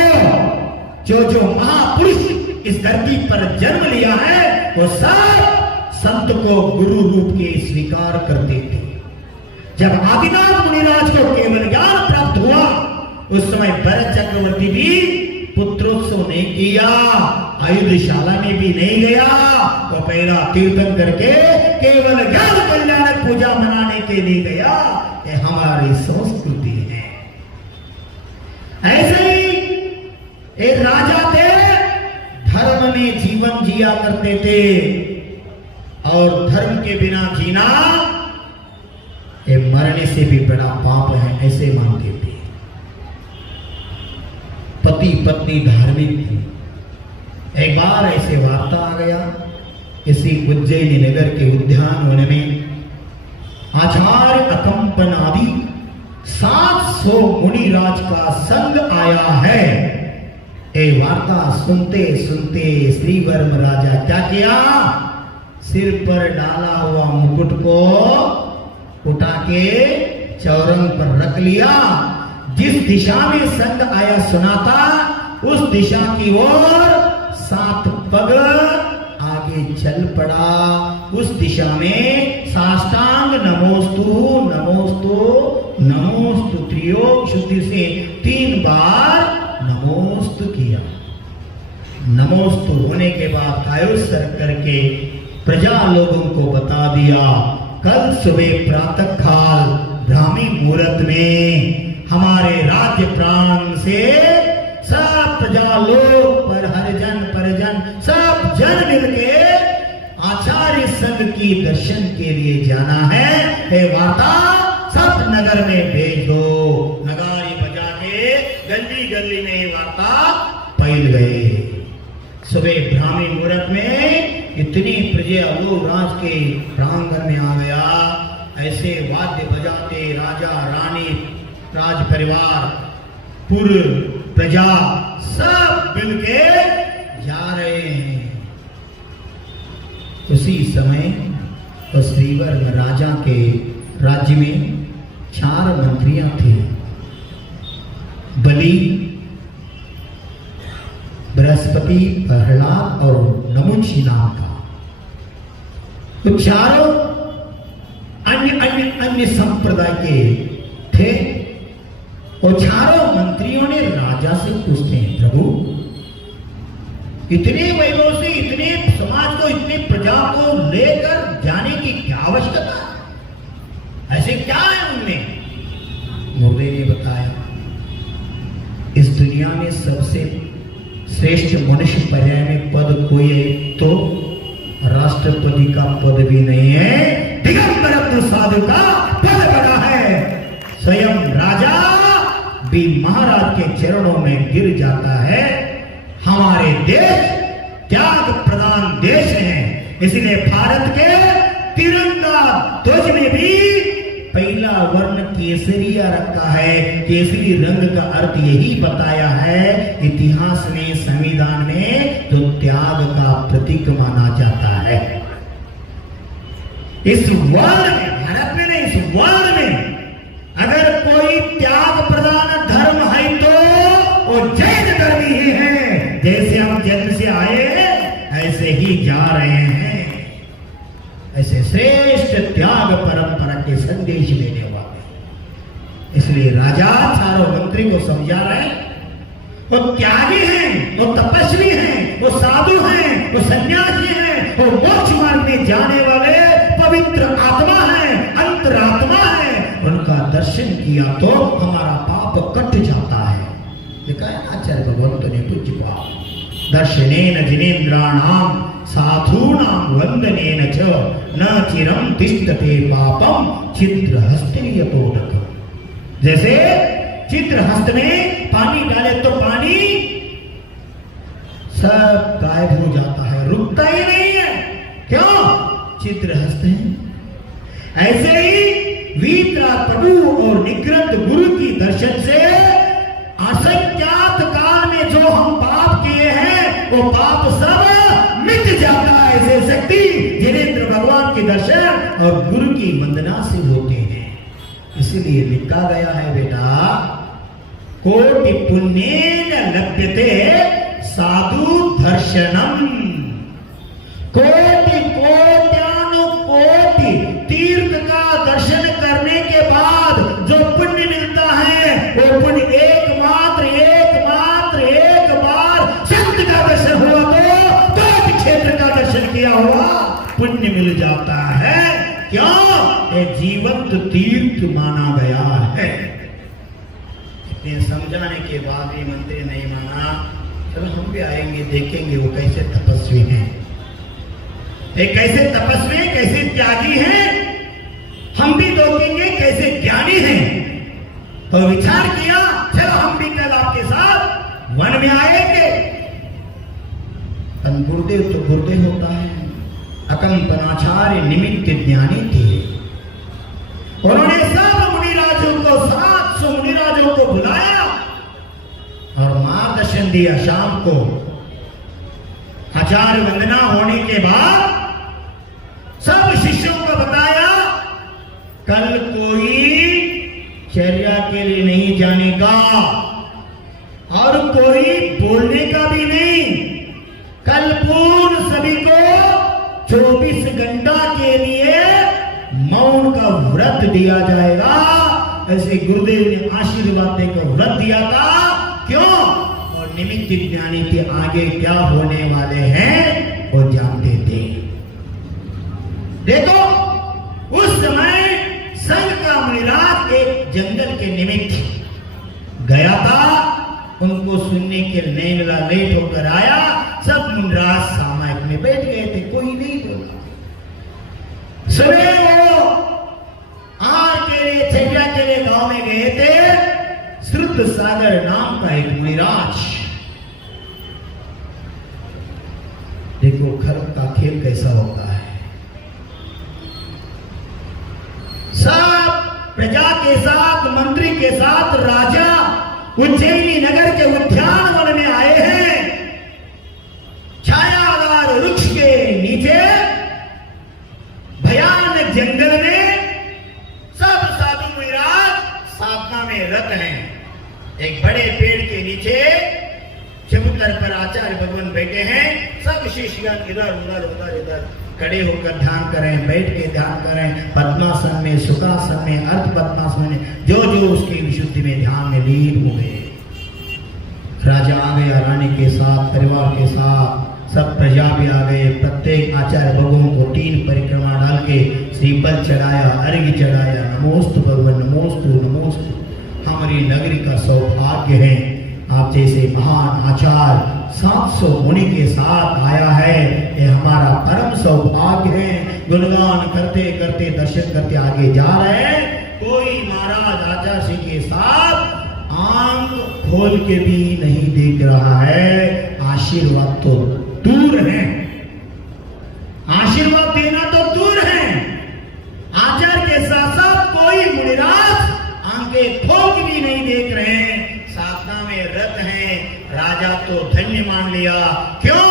जो महापुरुष इस धरती पर जन्म लिया है, वो सब संत को गुरु रूप के स्वीकार करते थे। जब आदिनाथ मुनिराज को केवल ज्ञान प्राप्त हुआ, उस समय भरत चक्रवर्ती भी पुत्रोत्सव नहीं किया, आयुधशाला में भी नहीं गया, वो पहला तीर्थन करके केवल ज्ञान कल्याणक पूजा मनाने के लिए गया। ये हमारी संस्कृति है। ऐसे ही एक राजा थे, धर्म में जीवन जिया करते थे, और धर्म के बिना जीना ये मरने से भी बड़ा पाप है, ऐसे मानते थे। पति पत्नी धार्मिक थी। एक बार ऐसे वार्ता आ गया, इसी उज्जैनी नगर के उद्यानवन में आचार्य अकंपन आदि 700 मुनिराज का संग आया है। ये वार्ता सुनते सुनते श्रीवर्म राजा क्या किया, सिर पर डाला हुआ मुकुट को उठा के चौरंग पर रख लिया। जिस दिशा में संग आया सुना था, उस दिशा की ओर 7 पग आगे चल पड़ा। उस दिशा में साष्टांग नमोस्तु नमोस्तु नमोस्तु त्रियोग शुद्धि से 3 बार नमोस्तु किया। नमोस्तु होने के बाद कायोत्सर्ग करके प्रजा लोगों को बता दिया, कल सुबह प्रातः काल ब्राह्मी मुहूर्त में हमारे राज्य प्राण से सब प्रजा लोग पर हरिजन परिजन सब जन मिलके आचार्य संघ की दर्शन के लिए जाना है। हे वार्ता सब नगर में भेज दो। नगारी बजा के गली गली में वार्ता फैल गए। सुबह ब्राह्मी मुहूर्त में इतनी प्रजा लोग राज के प्रांगण में आ गया। ऐसे वाद्य बजाते राजा रानी राज परिवार पूर्व प्रजा सब मिलके जा रहे हैं। उसी समय उस श्रीवर्म राजा के राज्य में 4 मंत्रियां थे, बलि, बृहस्पति, प्रहलाद और नमुंशी नाम का। तो चारों अन्य संप्रदाय के थे। और चारों मंत्रियों ने राजा से पूछते हैं, प्रभु इतने वैभव से इतने समाज को इतने प्रजा को लेकर जाने की क्या आवश्यकता, ऐसे क्या है उनमें? मुर्दे ने बताया, इस दुनिया में सबसे श्रेष्ठ मनुष्य पर्याय में पद कोई है तो राष्ट्रपति का पद भी नहीं है, दिगंबर साधु का पद बड़ा है। स्वयं राजा भी महाराज के चरणों में गिर जाता है। हमारे देश त्याग प्रधान देश है। इसलिए भारत के तिरंगा ध्वज में भी पहला वर्ण केसरिया रखा है। केसरी रंग का अर्थ यही बताया है, इतिहास में, संविधान में, जो त्याग का प्रतीक माना जाता है। इस वर्ल्ड में, भारत में नहीं, इस वर्ल्ड में अगर कोई त्याग प्रधान धर्म है तो वो जैन धर्म ही है। जैसे हम जन्म से आए ऐसे ही जा रहे हैं। ऐसे श्रेष्ठ त्याग परंपरा के संदेश देने वाले, इसलिए राजा चारों मंत्री को समझा रहे हैं, वो त्यागी हैं, वो तपस्वी हैं, वो साधु हैं, वो सन्यासी हैं, वो मोक्ष मार्ग में जाने वाले पवित्र आत्मा है, अंतरात्मा है। उनका दर्शन किया तो हमारा पाप कट जाता है। लिखा है आचार्य भगवंत ने पूज्य पाप दर्शनेन जिनेन्द्राणाम साधूनाम वंदनेन च न चिरं तिष्ठते पापम चित्रहस्तेयतोदक। जैसे चित्रहस्त में पानी डाले तो पानी सब गायब हो जाता है, रुकता ही नहीं है। क्यों? चित्रहस्त है। ऐसे ही वीतरागपटु और निग्रंथ गुरु की दर्शन से असंख्यात काल में जो हम पाप किए हैं वो पाप सब मिट जाता है। ऐसे शक्ति जिनेन्द्र भगवान के दर्शन और गुरु की वंदना से होते हैं। इसलिए लिखा गया है बेटा, कोटि पुण्येन लभ्यते साधु दर्शनम। कोटि कोट्यानुकोटि तीर्थ का दर्शन करने के बाद जो पुण्य मिलता है वो पुण्य एकमात्र एक बार संत का दर्शन हुआ तो क्षेत्र का दर्शन किया हुआ पुण्य मिल जाता है। क्यों? ये जीवंत तीर्थ माना गया है। इतने समझाने के बाद भी मंत्री नहीं माना। चलो हम भी आएंगे, देखेंगे वो कैसे तपस्वी हैं, कैसे तपस्वी, कैसे त्यागी हैं। हम भी देखेंगे कैसे ज्ञानी हैं। तो विचार किया, चलो हम भी कल आपके साथ वन में आएंगे। गुरुदेव तो गुरुदेव होता है, अकंपनाचार्य निमित्त ज्ञानी थे। उन्होंने सब मुनिराजों को, 700 मुनिराजों को बुलाया और मार्गदर्शन दिया। शाम को आचार्य वंदना होने के बाद सब शिष्यों को बताया, कल कोई चर्या के लिए नहीं जाने का और कोई बोलने का भी नहीं। कल पूर्ण सभी को 24 घंटा के लिए मौन का व्रत दिया जाएगा। ऐसे गुरुदेव ने आशीर्वाद देकर व्रत दिया था। क्यों? और निमित्त ज्ञानी के आगे क्या होने वाले हैं वो जानते थे। देखो उस समय संघ का मुनिराज एक जंगल के निमित्त गया था। उनको सुनने के नहीं मिला, लेट होकर आया। सब मुनिराज सामायिक में बैठ गए थे, कोई नहीं बोला। सुने वो आहार के लिए, चर्या के लिए गांव में गए थे। श्रुत सागर नाम का एक मुनिराज। देखो खर्ब का खेल कैसा होता है। सब प्रजा के साथ, मंत्री के साथ राजा उज्जैनी नगर के उद्यानवन में आए हैं। छायादार वृक्ष के नीचे भयानक जंगल में सब साधु मुनिराज साधना में रत हैं। एक बड़े पेड़ के नीचे चबूतर पर आचार्य भगवान बैठे हैं। सब शिष्यगण इधर खड़े होकर ध्यान करें, बैठ के ध्यान करें, पद्मासन में, सुखासन में, अर्ध पद्मासन में, जो जो उसकी विशुद्धि में ध्यान में लीन हो गए। राजा आ गया रानी के साथ, परिवार के साथ, सब प्रजा भी आ गए। प्रत्येक आचार्य भगवान को 3 परिक्रमा डाल के श्रीफल चढ़ाया, अर्घ्य चढ़ाया। नमोस्तु भगवान, नमोस्तु नमोस्तु। हमारी नगरी का सौभाग्य है आप जैसे महान आचार्य 700 मुनि के साथ आया है। ये हमारा परम सौभाग्य है। गुणगान करते करते, दर्शन करते आगे जा रहे हैं। कोई महाराज आचार्य जी के साथ आंख खोल के भी नहीं देख रहा है। आशीर्वाद तो दूर है। आशीर्वाद देना तो दूर है, आचार्य के साथ साथ कोई मुनिराज आंखें खोल के भी नहीं देख रहे हैं, साधना में रत हैं। राजा तो धन्य मान लिया। क्यों?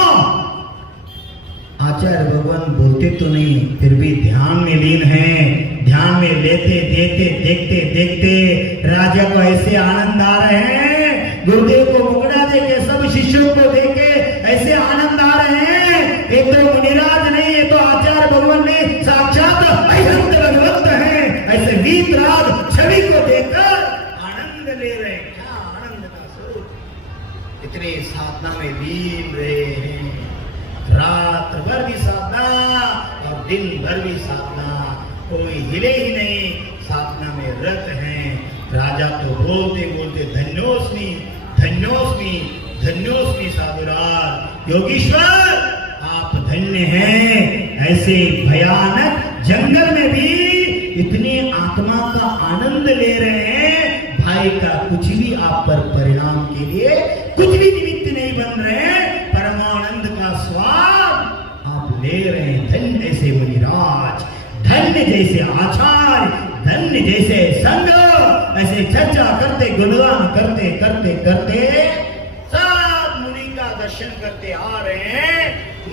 आचार्य भगवान बोलते तो नहीं, फिर भी ध्यान में लीन हैं। ध्यान में लेते देते देखते देखते राजा को ऐसे आनंद आ रहे हैं, गुरुदेव को मुकुटा देके सब शिष्यों को देके ऐसे आनंद आ रहे हैं। एक तो मुनिराज नहीं है तो आचार्य भगवान ने साक्षात अहंत भगवंत है, ऐसे वीतराग छवि को देखकर आनंद ले रहे हैं। क्या आनंद का स्वरूप! इतने साधना में लीन रहे हैं, रात भर भी साधना और दिन भर भी साधना, कोई हिले ही नहीं, साधना में रत हैं। राजा तो बोलते बोलते धन्योस्मि धन्योस्मि धन्योस्मि साधुराज, योगीश्वर आप धन्य हैं। ऐसे भयानक जंगल में भी इतने आत्मा का आनंद ले रहे हैं, भाई का कुछ भी आप पर परिणाम के लिए कुछ भी निमित्त नहीं बन रहे हैं, परमानंद का स्वाद आप ले रहे हैं। धन्य ऐसे मुनिराज, धन्य जैसे आचार्य, धन्य जैसे संग, ऐसे चर्चा करते गुणगान करते करते करते सब मुनि का दर्शन करते आ रहे हैं।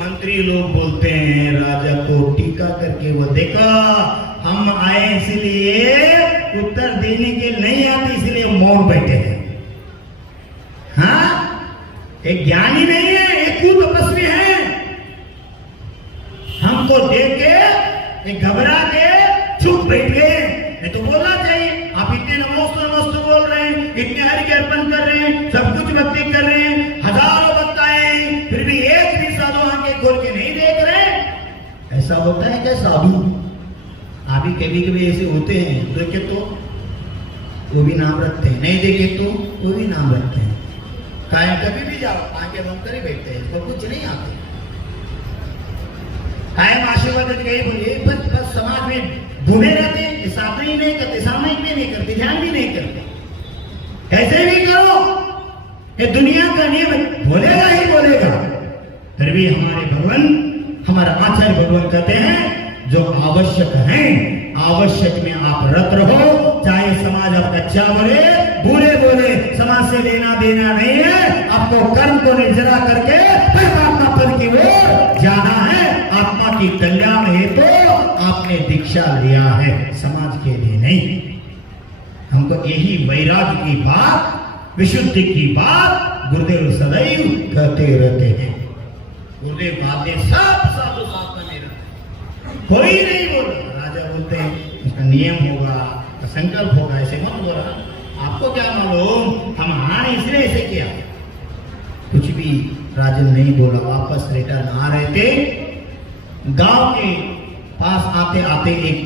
मंत्री लोग बोलते हैं राजा को टीका करके, वो देखा हम आए इसलिए उत्तर देने के नहीं आते, इसलिए मौन बैठे हैं। हाँ, एक ज्ञानी नहीं है, एक तपस्वी है। हमको देख के एक घबरा के चुप बैठ गए। नहीं तो बोलना चाहिए, आप इतने नमोस्तु नमोस्तु बोल रहे हैं, इतने हरि के अर्पण कर रहे हैं, सब कुछ भक्ति कर रहे हैं, हजारों बताएं, फिर भी एक भी साधु आंखें खोल के नहीं देख रहे। ऐसा होता है क्या साधु? अभी कभी कभी ऐसे होते हैं, देखे तो वो भी नाम रखते हैं, नहीं देखे तो वो भी नाम रखते हैं। काहे कभी भी जाओ आंखें बंद कर ही बैठते हैं, इसको कुछ नहीं आते। कायम आशीर्वाद देते बोलिए, बस समाज में घूमे रहते, साधना ही नहीं करते, सामयिक भी नहीं करते, ध्यान भी नहीं करते। ऐसे भी करो, ये दुनिया का नियम बोलेगा ही बोलेगा। फिर भी हमारे भगवान, हमारा आचार्य भगवान कहते हैं जो आवश्यक है, आवश्यक में आप रत रहो, चाहे समाज आपका अच्छा बोले बुरे बोले, समाज से लेना देना नहीं है। आपको कर्म को निर्जरा करके परमात्मा पद की ओर जाना है। आत्मा की कल्याण है तो आपने दीक्षा लिया है, समाज के लिए नहीं। हमको यही वैराग्य की बात, विशुद्धि की बात गुरुदेव सदैव कहते रहते हैं। गुरुदेव बातें सब साधु साधना में रहते, कोई नहीं बोल। राजा बोलते हैं इसका नियम होगा, संकल्प होगा, ऐसे मत बोला। आपको क्या मालूम, हम हानि इसलिए ऐसे किया। कुछ भी राजन नहीं बोला, वापस रिटर्न आ रहे थे। गांव के पास आते आते एक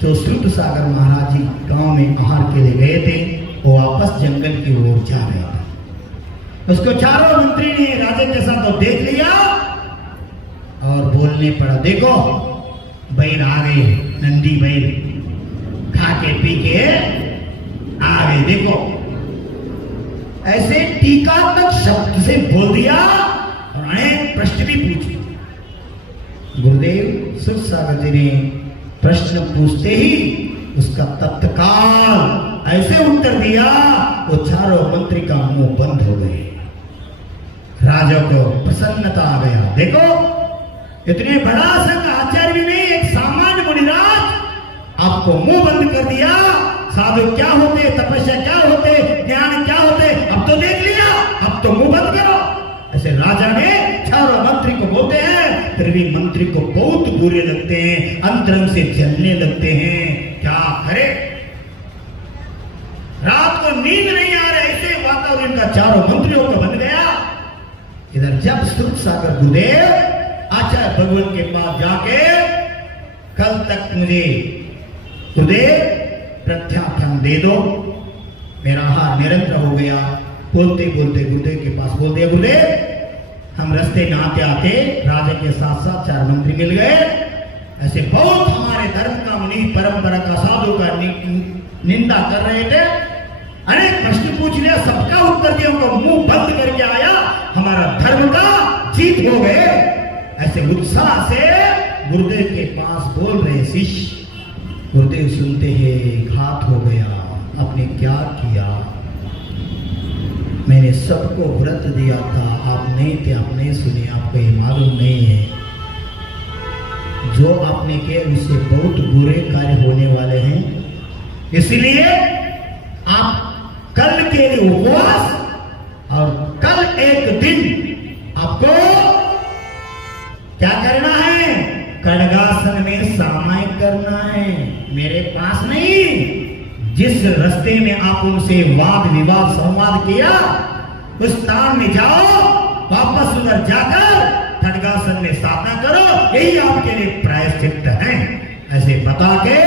जो श्रुत सागर महाराज जी गांव में आहार के लिए गए थे, वो वापस जंगल की ओर जा रहे थे। उसको चारों मंत्री ने राजा के साथ तो देख लिया और बोलने पड़ा, देखो बैल आ गए, नंदी बैल खा के पी के आ गए, देखो। ऐसे टीकात्मक शब्द से बोल दिया और अनेक प्रश्न भी पूछे। गुरुदेव सुख सागर जी ने प्रश्न पूछते ही उसका तत्काल ऐसे उत्तर दिया, वो चारों मंत्री का मुंह बंद हो गए। राजा को प्रसन्नता आ गया। देखो इतने बड़ा संघ आचार्य भी नहीं, एक सामान्य मुनिराज आपको मुंह बंद कर दिया। साधु क्या होते, तपस्या क्या होते, ज्ञान क्या होते, अब तो देख लिया, अब तो मुंह बंद करो। ऐसे राजा ने चारों मंत्री को बोलते हैं, फिर भी मंत्री को बहुत बुरे लगते हैं, अंतरंग से जलने लगते हैं। क्या करे, रात को नींद नहीं आ रहा, ऐसे वातावरण का चारों मंत्रियों का बन गया। इधर जब श्रुत सागर गुरुदेव आचार्य भगवान के पास जाके, कल तक मुझे गुरुदेव प्रत्याख्यान दे दो, मेरा आहार निरंतर हो गया। बोलते बोलते गुरुदेव के पास बोल दिया, गुरुदेव हम रास्ते में आते आते राजा के साथ साथ चार मंत्री मिल गए। ऐसे बहुत हमारे धर्म का मुनि, परंपरा का, साधु का निंदा कर रहे थे, अनेक प्रश्न पूछ लिया, सबका उत्तर दिया, उनको मुंह बंद करके आया, हमारा धर्म का जीत हो गए। ऐसे उत्साह से गुरुदेव के पास बोल रहे शिष्य। गुरुदेव सुनते हैं घात हो गया, आपने क्या किया? मैंने सबको व्रत दिया था, आप नहीं थे, आप नहीं सुने, आपको ये मालूम नहीं है। जो आपने किया उससे बहुत बुरे कार्य होने वाले हैं, इसलिए आप कल के लिए उपवास और कल एक दिन आपको क्या करना है? खड्गासन में सामायिक करना है, मेरे पास नहीं। जिस रास्ते में आप उनसे वाद विवाद संवाद किया उस स्थान में जाओ, वापस उधर जाकर खड्गासन में साधना करो, यही आपके लिए प्रायश्चित है। ऐसे बता के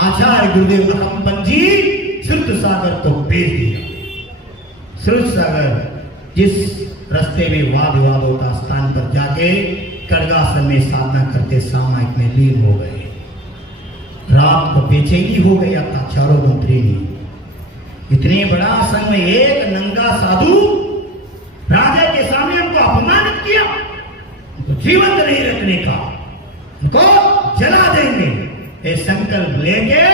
आचार्य गुरुदेव अकम्पन जी श्रुत सागर को भेज दिया। श्रुत सागर जिस रास्ते में वाद विवाद होता स्थान पर जाके खड्गासन में साधना करते सामायिक में लीन हो गए। रात को बेचैनी हो गया था चारों मंत्री ने। इतने बड़ा संघ में एक नंगा साधु राजा के सामने हमको अपमानित किया, उनको जीवंत नहीं रखने का, उनको जला देंगे। ये संकल्प लेके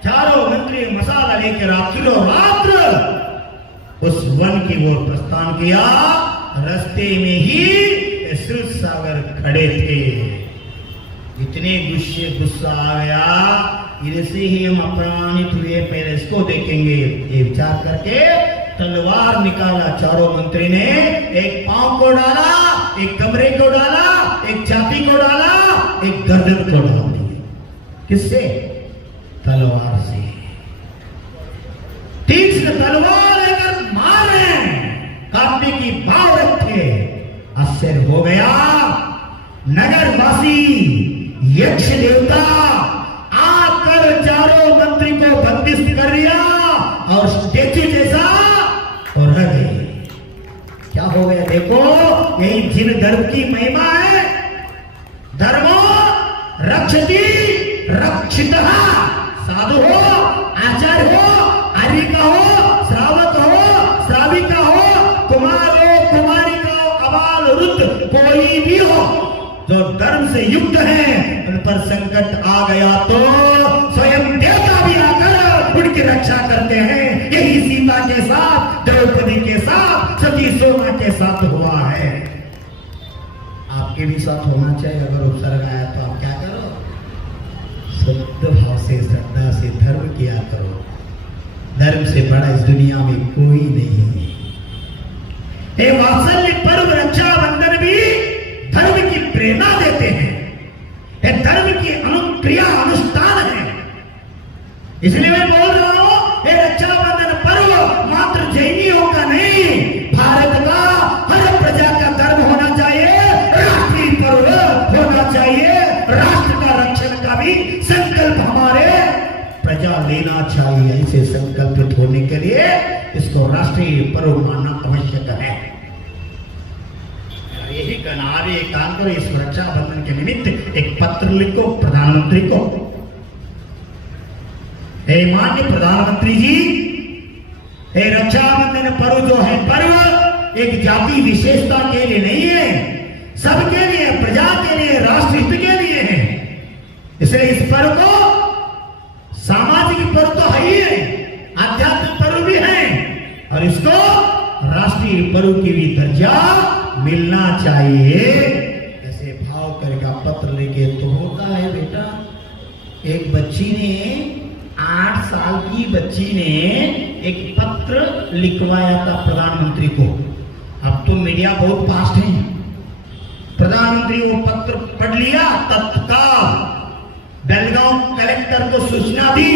चारों मंत्री मसाला लेकर रात्रि रात्र उस वन की ओर प्रस्थान किया। रास्ते में ही श्रुत सागर खड़े थे। इतने गुस्सा आ गया, इनसे ही हम अपमानित हुए, पहले इसको देखेंगे। ये विचार करके तलवार निकाला चारों मंत्री ने, एक पांव को डाला, एक कमरे को डाला, एक छाती को डाला, एक गर्दन को डाल दिया। किससे? तलवार से। तीक्ष्ण तलवार लेकर मार रहे हैं, काटने की भाव रखे। आश्चर्य हो गया। नगरवासी यक्ष देवता आकर चारों मंत्री को बंदिश कर लिया और स्टेचू जैसा और रह गए। क्या हो गया देखो, यही जिन धर्म की महिमा है। धर्मो रक्षति रक्षितः। साधु हो, आचार्य हो, आर्य का हो, श्रावक हो, श्राविका हो, कुमार हो, कुमारिका हो, अबाल वृद्ध कोई भी हो, जो धर्म से युक्त है, उन पर संकट आ गया तो स्वयं देवता भी आकर उनकी रक्षा करते हैं। यही सीता के साथ, द्रौपदी के साथ, सती सोना के साथ हुआ है। आपके भी साथ होना चाहिए। अगर उपसर्ग आया तो आप क्या करो? शुद्ध भाव से, श्रद्धा से धर्म किया करो। धर्म से बड़ा इस दुनिया में कोई नहीं है। ये वात्सल्य पर्व रक्षाबंधन भी धर्म की प्रेरणा देते हैं, ये धर्म की अनुक्रिया अनुष्ठान है। इसलिए मैं बोल रहा हूं, ये रक्षाबंधन पर्व मात्र जैनियों का नहीं, भारत का हर प्रजा का धर्म होना चाहिए, राष्ट्रीय पर्व होना चाहिए। राष्ट्र का रक्षण का भी संकल्प हमारे प्रजा लेना चाहिए। ऐसे संकल्पित होने के लिए इसको राष्ट्रीय पर्व मानना आवश्यक है। यही कनारे काम करो, इस रक्षाबंधन के निमित्त एक पत्र लिखो प्रधानमंत्री को। हे माननीय प्रधानमंत्री जी, ये रक्षाबंधन पर्व जो है पर्व एक जाति विशेषता के लिए नहीं है, सबके लिए, प्रजा के लिए, राष्ट्र हित के लिए है। इसलिए इस पर्व को सामाजिक पर्व तो है ही है, आध्यात्मिक पर्व भी है, और इसको राष्ट्रीय पर्व की भी दर्जा मिलना चाहिए। ऐसे भाव करके पत्र लेके तो होता है बेटा। एक बच्ची ने, 8 साल की बच्ची ने एक पत्र लिखवाया था प्रधानमंत्री को। अब तो मीडिया बहुत फास्ट है, प्रधानमंत्री वो पत्र पढ़ लिया, तत्काल बेलगांव कलेक्टर को सूचना दी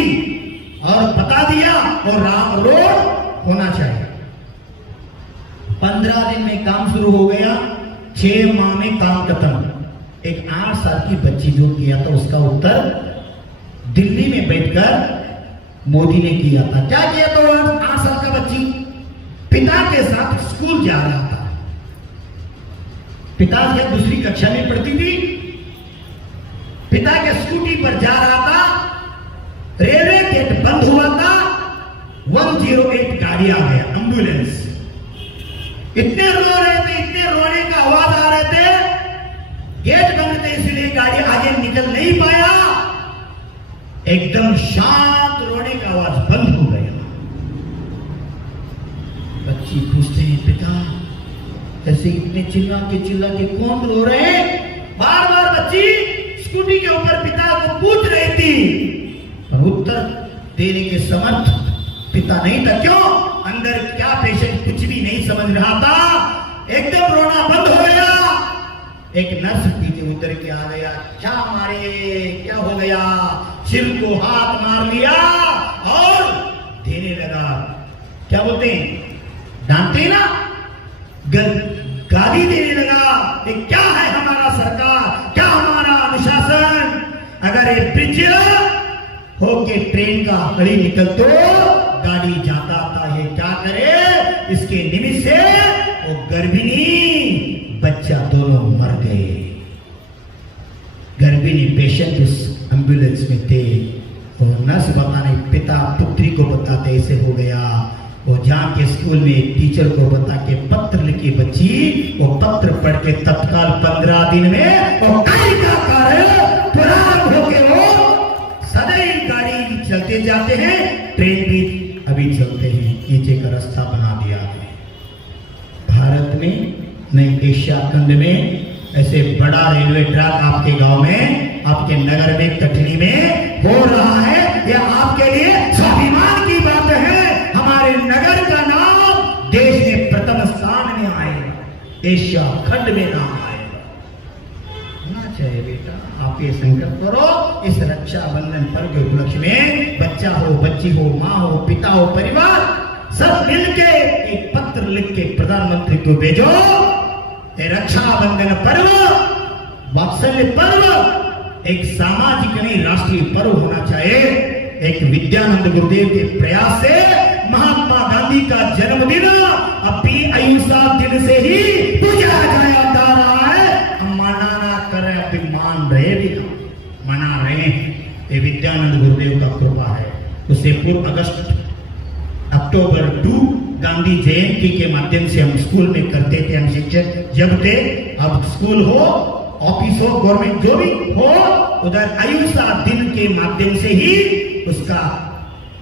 और बता दिया और रोड होना चाहिए। 15 दिन में काम शुरू हो गया, 6 माह में काम खत्म। एक 8 साल की बच्ची जो किया था उसका उत्तर दिल्ली में बैठकर मोदी ने किया था। क्या किया था? 8 साल का बच्ची पिता के साथ स्कूल जा रहा था। पिता जब दूसरी कक्षा में पढ़ती थी, पिता के स्कूटी पर जा रहा था, रेलवे गेट बंद हुआ था, 108 गाड़ी आ गया, एम्बुलेंस। इतने रो रहे थे, इतने रोने का आवाज आ रहे थे, गेट बंद थे, इसलिए गाड़ी आगे निकल नहीं पाया, एकदम शांत रोने का आवाज बंद हो गया। बच्ची पूछते हैं, पिता ऐसे इतने चिल्ला के कौन रो रहे हैं? बार बार बच्ची स्कूटी के ऊपर पिता को पूछ रही थी, पर उत्तर देने के समर्थ पिता नहीं था। क्यों? अंदर क्या पेशेंट कुछ भी नहीं समझ रहा था, एकदम रोना बंद हो गया। एक नर्स पीछे उतर के आ गया, क्या मारे, क्या हो गया? सिर को हाथ मार लिया और देने लगा, क्या बोलते हैं, डांटते ना, गाली देने लगा। ये क्या है हमारा सरकार, क्या हमारा अनुशासन? अगर ये ब्रिज होके ट्रेन का कड़ी निकल तो गाड़ी जाता था, ये क्या करे? इसके निमित्त से वो गर्भिणी बच्चा दोनों मर गए। गर्भिणी पेशेंट उस एम्बुलेंस में थे। और नर्स बताने, पिता पुत्री को बताते ऐसे हो गया। वो जाके स्कूल में एक टीचर को बता के पत्र लिखी बच्ची, वो पत्र पढ़ के तत्काल 15 दिन में वो गाड़ी का कार्य प्रारंभ होके वो सदैव गाड़ी चलते जाते हैं, ट्रेन भी अभी चलते हैं, नीचे का रास्ता बना दिया है। भारत में नहीं, एशिया खंड में ऐसे बड़ा रेलवे ट्रैक आपके गांव में, आपके नगर में, कटनी में हो रहा है। यह आपके लिए स्वाभिमान की बात है। हमारे नगर का नाम देश में प्रथम स्थान में आएगा, एशिया खंड में नाम आएगा। होना चाहिए बेटा, आप ये संकल्प करो। इस रक्षाबंधन पर्व के उपलक्ष्य में बच्चा हो, बच्ची हो, माँ हो, पिता हो, परिवार सब मिलके एक पत्र लिख के प्रधानमंत्री को भेजो। रक्षाबंधन पर्व, वात्सल्य पर्व एक सामाजिक नहीं राष्ट्रीय पर्व होना चाहिए। एक विद्यानंद गुरुदेव के प्रयास से महात्मा गांधी का जन्मदिन अभी अहिंसा दिन से ही पूजा जाया जा रहा है। हम मनाना करें, अभी मान रहे भी मना रहे हैं। ये विद्यानंद गुरुदेव का कृपा है। उससे पूर्व अक्टूबर 2 गांधी जयंती के माध्यम से हम स्कूल में करते थे। हम शिक्षक जब थे, अब स्कूल हो, ऑफिस हो, गवर्नमेंट जो भी हो, उधर अहिंसा दिन के माध्यम से ही उसका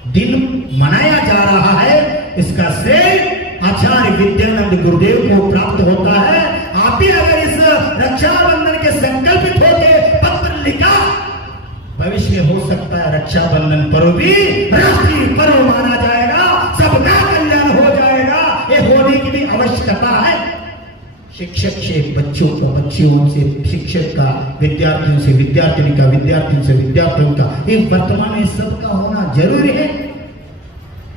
दिन मनाया जा रहा है। इसका श्रेय आचार्य विद्यानंद गुरुदेव को प्राप्त होता है। आप भी अगर इस रक्षाबंधन के संकल्पित होकर पत्र लिखा, भविष्य में हो सकता है रक्षाबंधन पर्व भी राष्ट्रीय पर्व माना जाएगा, सबका कल्याण हो जाएगा। ये होने की भी आवश्यकता है। शिक्षक से बच्चों का, बच्चियों से शिक्षक का, विद्यार्थियों से विद्यार्थिनी का, विद्यार्थियों से विद्यार्थियों का, ये वर्तमान में सबका होना जरूरी है।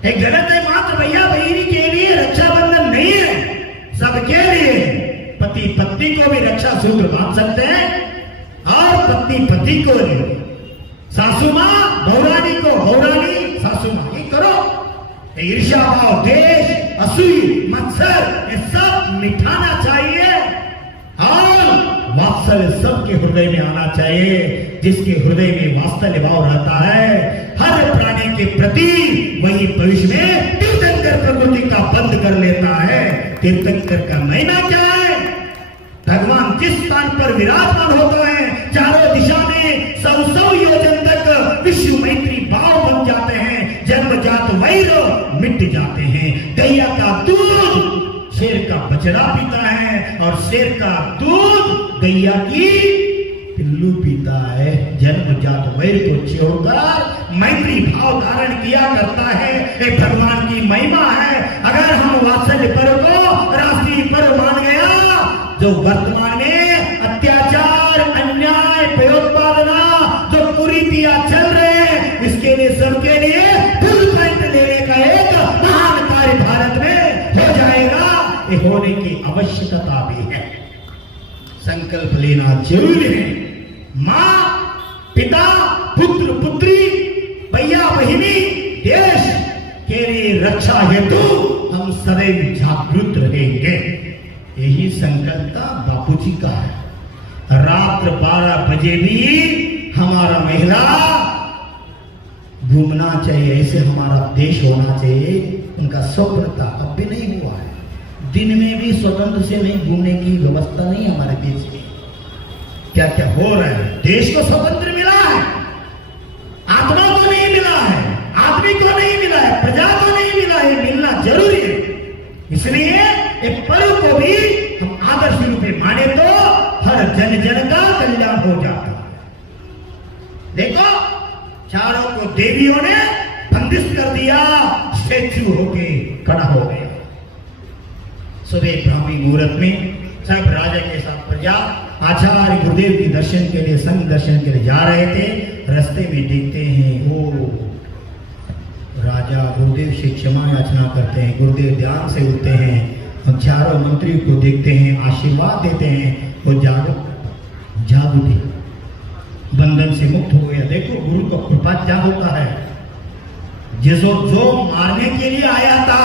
एक गलत है मात्र भैया बहनी के लिए रक्षाबंधन नहीं है, सबके लिए। पति पत्नी को भी रक्षा सूत्र बांध सकते हैं और पत्नी पति को नहीं। सासू माँ बहुरानी को बहुरानी सासू माँ, ये करो। ईर्ष्या भाव, देश, असूय, मत्सर, ये सब मिटाना चाहिए और वात्सल्य सबके हृदय में आना चाहिए। जिसके हृदय में वात्सल्य भाव रहता है हर प्राणी के प्रति, वही भविष्य में तीर्थंकर प्रकृति का बंद कर लेता है। तीर्थंकर का महिमा क्या है? भगवान जिस स्थान पर विराजमान होता है, चारों दिशा में 100 योजन तक विश्व मैत्री भाव बन जाते हैं, जन्मजात वैर मिट जाते हैं। गैया का दूध शेर का बछड़ा पीता है और शेर का दूध गैया की पिल्लू पीता है। जन्मजात वैर को छोड़कर मैत्री भाव धारण किया करता है। ये भगवान की महिमा है। अगर हम वात्सल्य पर्व को राष्ट्रीय पर्व मान गया, जो वर्तमान में अत्याचार, अन्याय, भयोत्पादना, जो कुरीतियां चल रहे हैं, इसके लिए सबके लिए फुल पॉइंट लेने का एक महान कार्य भारत में हो जाएगा। ये होने की आवश्यकता भी है। संकल्प लेना जरूरी है। माँ, पिता, पुत्र, पुत्री, भैया, बहिनी, देश के लिए रक्षा हेतु हम सदैव जागृत रहेंगे। यही संकल्प बापूजी का है। रात्र 12 बजे भी हमारा महिला घूमना चाहिए, ऐसे हमारा देश होना चाहिए। उनका स्वप्न था, अब भी नहीं हुआ है। दिन में भी स्वतंत्र से नहीं घूमने की व्यवस्था नहीं हमारे देश में। क्या क्या हो रहा है। देश को स्वतंत्र मिला है, आत्मा को नहीं मिला है, आदमी को नहीं मिला है, प्रजा को नहीं मिला है, मिलना जरूरी है। इसलिए एक पर्व को भी हम आदर्श रूप में माने तो हर जन जन का कल्याण हो जाता है। देखो चारों को देवियों ने बंदिश कर दिया, स्टैच्यू होके खड़ा हो गया। सुबह ब्राह्मी मुहूर्त में सब राजा के साथ प्रजा आचार्य गुरुदेव के दर्शन के लिए, संग दर्शन के लिए जा रहे थे। रास्ते में देखते हैं वो राजा गुरुदेव से क्षमा याचना करते हैं। गुरुदेव ध्यान से उठते हैं और चारों मंत्री को देखते हैं, आशीर्वाद देते हैं। वो जाग उठे, बंधन से मुक्त हो गया। देखो गुरु का कृपा क्या होता है, जो मारने के लिए आया था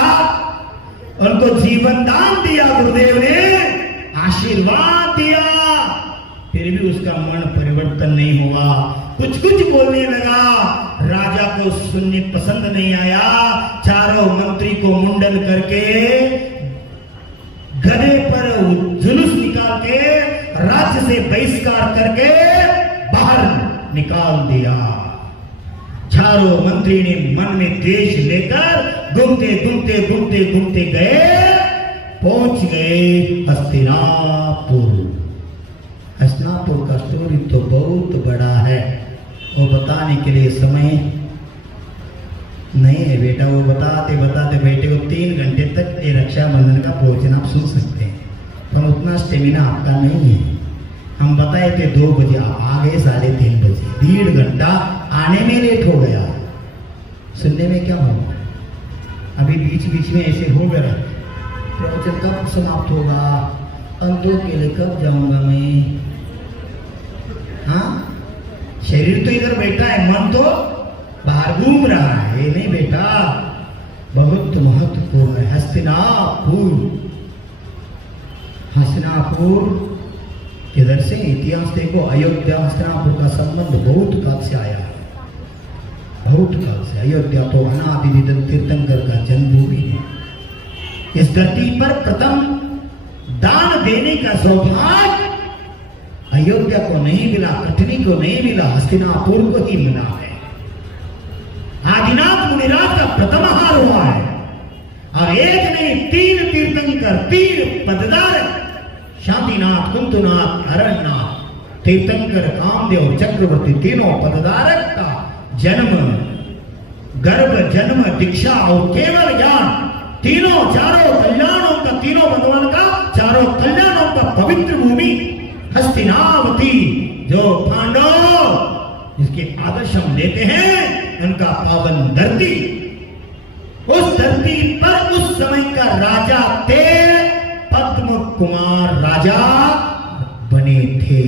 उनको जीवन दान दिया, गुरुदेव ने आशीर्वाद दिया, फिर भी उसका मन परिवर्तन नहीं हुआ, कुछ बोलने लगा। राजा को सुनने पसंद नहीं आया। चारों मंत्री को मुंडन करके गधे पर जुलूस निकाल के राज्य से बहिष्कार करके बाहर निकाल दिया। चारों मंत्री ने मन में द्वेष लेकर घूमते गए, पहुंच गए हस्तिनापुर। हस्तिनापुर का स्टोरी तो बहुत बड़ा है, वो बताने के लिए समय नहीं है बेटा। वो बताते बेटे को 3 घंटे तक ये रक्षाबंधन का प्रवचन आप सुन सकते हैं, पर उतना स्टेमिना आपका नहीं है। हम बताए थे 2 बजे, आप आ गए 3:30 बजे, 1.5 घंटा आने में लेट हो गया, सुनने में क्या होगा। अभी बीच में ऐसे हो गया, प्रवचन कब समाप्त होगा, अंतों के लिए कब जाऊंगा मैं। हाँ, शरीर तो इधर बैठा है, मन तो बाहर घूम रहा है। ये नहीं बेटा, बहुत महत्वपूर्ण है। हस्तिनापुर किधर से इतिहास देखो, अयोध्या हस्तिनापुर का संबंध बहुत काल से आया है, बहुत काल से। अयोध्या तो अनादि तीर्थंकर का जन्मभूमि है। इस धरती पर प्रथम दान देने का सौभाग्य अयोध्या को नहीं मिला, कटनी को नहीं मिला, हस्तिनापुर को ही मिला है। आदिनाथ मुनिराज का प्रथम हार हुआ है, और एक नहीं 3 तीर्थंकर, 3 पदधारक, शांतिनाथ, कुंतुनाथ, अरण्यनाथ, तीर्थंकर, कामदेव, चक्रवर्ती, तीनों पदधारक का जन्म, गर्भ, जन्म, दीक्षा और केवल ज्ञान, चारों कल्याणों का, तीनों भगवान का चारों कल्याणों का पवित्र भूमि हस्तिनावती, जो पांडव इसके आदर्श हम लेते हैं, उनका पावन धरती। उस धरती पर उस समय का राजा थे पद्म कुमार राजा बने थे।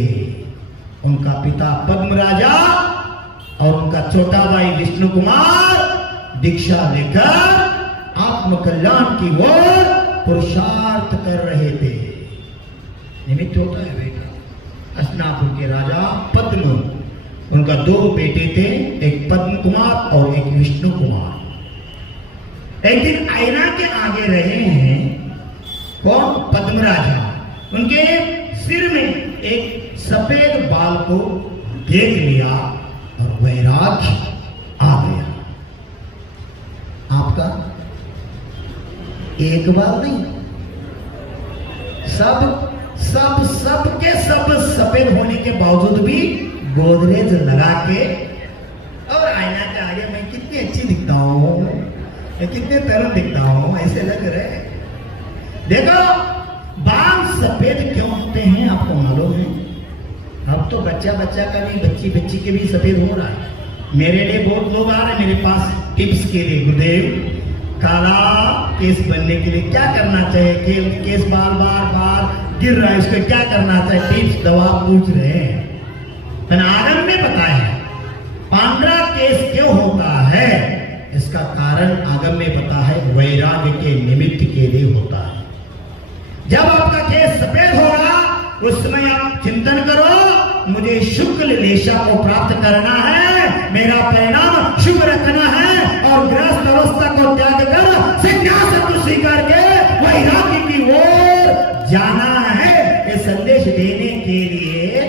उनका पिता पद्म राजा और उनका छोटा भाई विष्णु कुमार दीक्षा लेकर आत्म कल्याण की ओर पुरुषार्थ कर रहे थे। निमित्त होता है बेटा। हस्तिनापुर के राजा पद्म, उनका 2 बेटे थे, एक पद्म कुमार और एक विष्णु कुमार। एक दिन आईना के आगे रहे हैं कौन? पद्म राजा। उनके सिर में एक सफेद बाल को देख लिया और वैराग्य आ गया। आपका एक बाल नहीं, सब सफेद होने के बावजूद भी गोदरेज लगा के और आईना के आगे मैं कितनी अच्छी दिखता हूँ, कितने तरह दिखता हूँ, ऐसे लग रहे। देखो बाल सफेद क्यों होते हैं आपको मालूम है? अब तो बच्चा का भी, बच्ची के भी सफेद हो रहा है। मेरे लिए बहुत लोग आ रहे हैं मेरे पास टिप्स के लिए। गुरुदेव, काला केस बनने के लिए क्या करना चाहिए? केस बार गिर रहा है, इसको क्या करना चाहिए? टिप्स दवा पूछ रहे हैं। मैंने आगम में बताया पांडरा केस क्यों होता है, इसका कारण आगम में पता है, वैराग्य के निमित्त के लिए होता है। जब आपका केस सफेद होगा उस समय आप चिंतन करो, मुझे शुक्ल लेशा को प्राप्त करना है, मेरा परिणाम शुभ रखना है, और गृहस्थ अवस्था को त्याग कर संन्यास को स्वीकार के वैराग्य की ओर जाना है। ये संदेश देने के लिए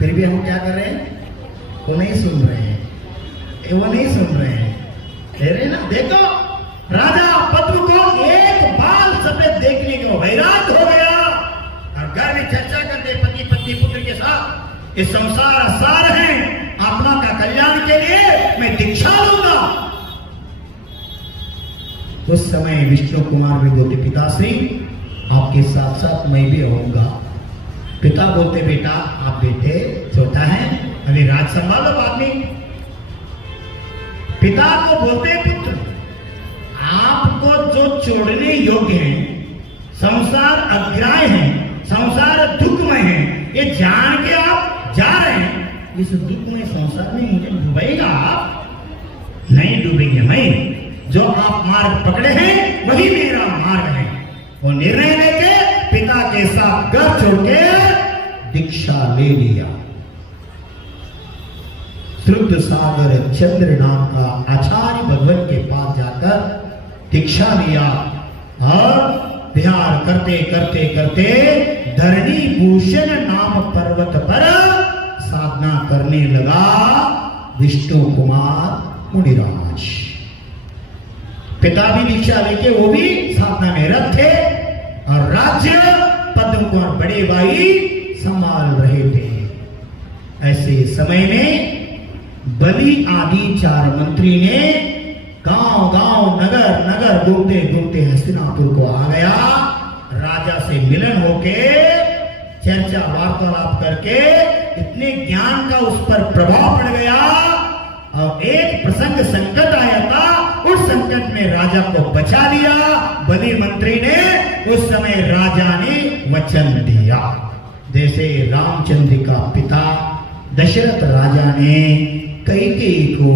फिर भी हम क्या कर रहे हैं? वो नहीं सुन रहे हैं, वो नहीं सुन रहे हैं। कह रहे ना, देखो राजा पद्म को एक बाल सफेद देखने को हैरान हो गया और घर में चर्चा करते पति पत्नी पुत्र के साथ, इस संसार सार है, आत्मा का कल्याण के लिए मैं दीक्षा लूंगा। उस समय विष्णु कुमार भी बोलते, पिताश्री आपके साथ साथ मैं भी आऊंगा। पिता बोलते, बेटा आप बेटे छोटा है, अभी राज संभालो बाद में। पिता को बोलते, पुत्र आपको जो छोड़ने योग्य है, संसार अग्राह्य है, संसार दुखमय है, ये जान के आप जा रहे हैं, इस दुखमय संसार में मुझे डूबेगा आप? नहीं डूबेंगे। मैं जो आप मार्ग पकड़े हैं वही मेरा मार्ग है। वो निर्णय लेके पिता के साथ घर छोड़ के दीक्षा ले लिया। श्रुद्ध सागर चंद्र नाम का आचार्य भगवान के पास जाकर दीक्षा लिया और विहार करते करते करते धरणी भूषण नाम पर्वत पर साधना करने लगा विष्णु कुमार मुनिराज। पिता भी दीक्षा लेके वो भी साधना में रत थे और राज्य पद्म कुमार बड़े भाई संभाल रहे थे। ऐसे समय में बलि आदि 4 मंत्री ने गांव गांव नगर नगर घूमते घूमते हस्तिनापुर को आ गया। राजा से मिलन होके चर्चा वार्तालाप करके इतने ज्ञान का उस पर प्रभाव पड़ गया और एक प्रसंग संकट आया था, उस संकट में राजा को बचा लिया बलि मंत्री ने। उस समय राजा ने वचन दिया, जैसे रामचंद्र का पिता दशरथ राजा ने कैकेयी को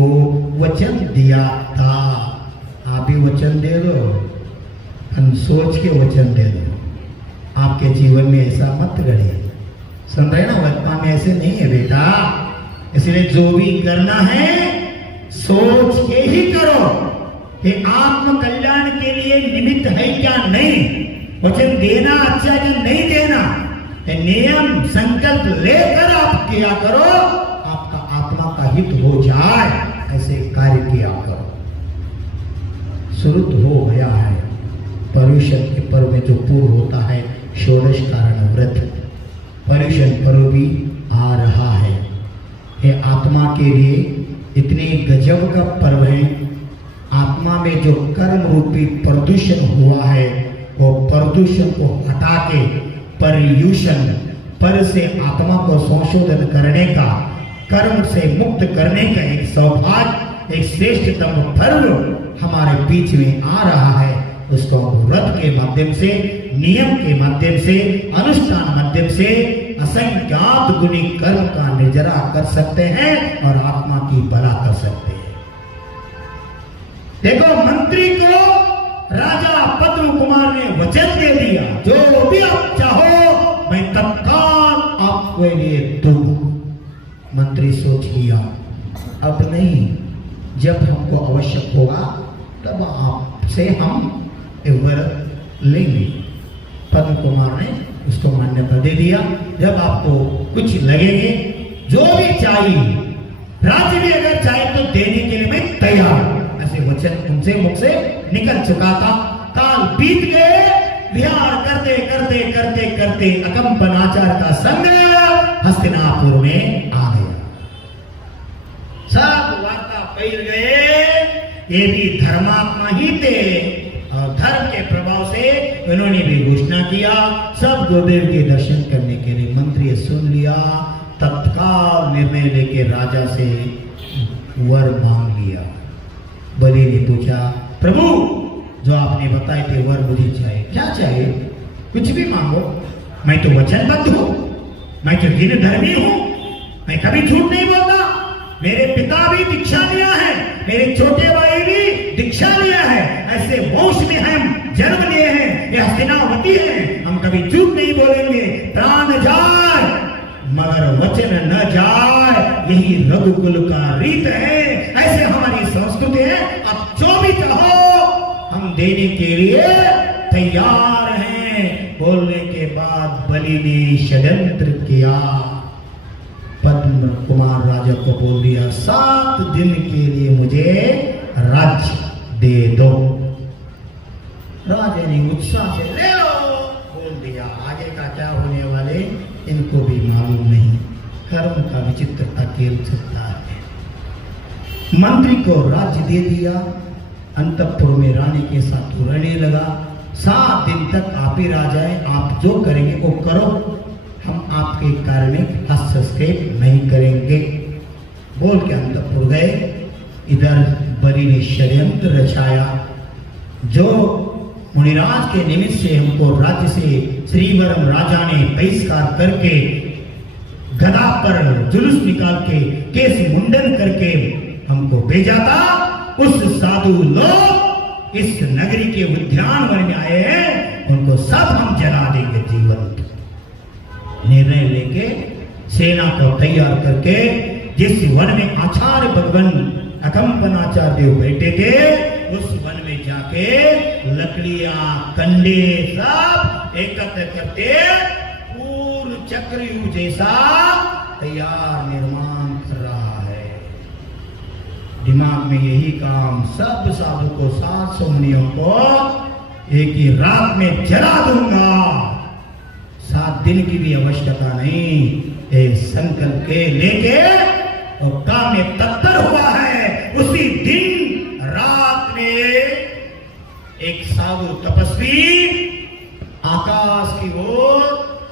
वचन दिया था। आप भी वचन दे दो, सोच के वचन दे दो। आपके जीवन में ऐसा मत गढ़िए। सुन रहे ना, वर्तमान में ऐसे नहीं है बेटा। इसलिए जो भी करना है सोच के ही करो कि आत्म कल्याण के लिए निमित्त है क्या नहीं। वचन देना अच्छा क्या नहीं देना, नियम संकल्प लेकर आप किया करो, आपका आत्मा का हित हो जाए, ऐसे कार्य किया करो। शुरू हो गया है पर्युषण के पर्व में जो पूर्व होता है षोडश कारण व्रत, पर्युषण पर्व भी आ रहा है। ये आत्मा के लिए इतने गजब का पर्व है। आत्मा में जो कर्म रूपी प्रदूषण हुआ है, वो प्रदूषण को हटा के पर्युषण, पर से आत्मा को संशोधन करने का, कर्म से मुक्त करने का एक सौभाग्य, एक श्रेष्ठतम पर्व हमारे बीच में आ रहा है। उसको व्रत के माध्यम से, नियम के माध्यम से, अनुष्ठान माध्यम से असंख्यात गुणी कर्म का निर्जरा कर सकते हैं और आत्मा की भला कर सकते हैं। देखो, मंत्री को राजा पद्म कुमार ने वचन दे दिया, जो भी आप चाहो मैं तत्काल आपके लिए दूंगा। मंत्री सोच लिया, अब नहीं, जब हमको आवश्यक होगा तब आपसे हम व्रत लेंगे। पद्म कुमार ने उसको मान्यता दे दिया। जब आपको कुछ लगेंगे, जो भी चाहिए, राज्य भी अगर चाहे तो देने के लिए मैं तैयार। ऐसे वचन उनसे मुख से निकल चुका था। काल बीत गए, विहार करते करते करते करते अकम्पनाचार का संग हस्तिनापुर में आ गया। सब वार्ता फैल गए, ये भी धर्मात्मा ही थे और धर्म के प्रभाव से उन्होंने भी घोषणा किया। सब गुरुदेव के दर्शन करने के लिए मंत्री सुन लिया, तत्काल निर्णय लेके राजा से वर मांग लिया। बलि ने पूछा, प्रभु जो आपने बताए थे वर मुझे चाहिए, क्या चाहिए? कुछ भी मांगो, मैं तो वचनबद्ध हूं, मैं तो दीन धर्मी हूं, मैं कभी झूठ नहीं बोलता। मेरे पिता भी दीक्षा लिया है, मेरे छोटे भाई भी दीक्षा लिया है, ऐसे वंश में हम जन्म लिए हैं, ये हस्तिनावती है, हम कभी झूठ नहीं बोलेंगे। प्राण जाए मगर वचन न जाए, यही रघुकुल का रीत है, ऐसे हमारी संस्कृति है। अब जो भी चाहो हम देने के लिए तैयार हैं। बोलने के बाद बलि ने षड्यंत्र किया। कुमार राजा को बोल दिया 7 दिन के लिए मुझे राज्य दे दो। राजा ने उत्साह से ले लो बोल दिया। आगे का क्या होने वाले इनको भी मालूम नहीं। कर्म का विचित्रता खेल सकता है। मंत्री को राज्य दे दिया। अंतपुर में रानी के साथ रहने लगा। 7 दिन तक आप ही राजाएं, आप जो करेंगे वो करो, हम आपके कार्य में हस्तक्षेप नहीं करेंगे बोल के अंतपुर गए। इधर बलि ने षड्यंत्र रचाया। जो मुनिराज के निमित्त से हमको राज्य से श्रीवरम राजा ने बहिष्कार करके गदा पर जुलूस निकाल के केस मुंडन करके हमको भेजा था, उस साधु लोग इस नगरी के उद्यानवन में आए हैं, उनको सब हम जला देंगे जीवंत। निर्णय लेके सेना को तैयार करके जिस वन में आचार्य भगवान अकंपनाचार्य देव बैठे थे, उस वन में जाके लकड़ियां कंडे सब एकत्र करते पूर्ण चक्रव्यूह जैसा तैयार निर्माण कर रहा है। दिमाग में यही काम, सब साधु को 700 मुनियों को एक ही रात में जला दूंगा। 7 दिन की भी आवश्यकता नहीं। एक संकल्प के लेके और काम में तत्पर हुआ है। उसी दिन रात में एक साधु तपस्वी आकाश की ओर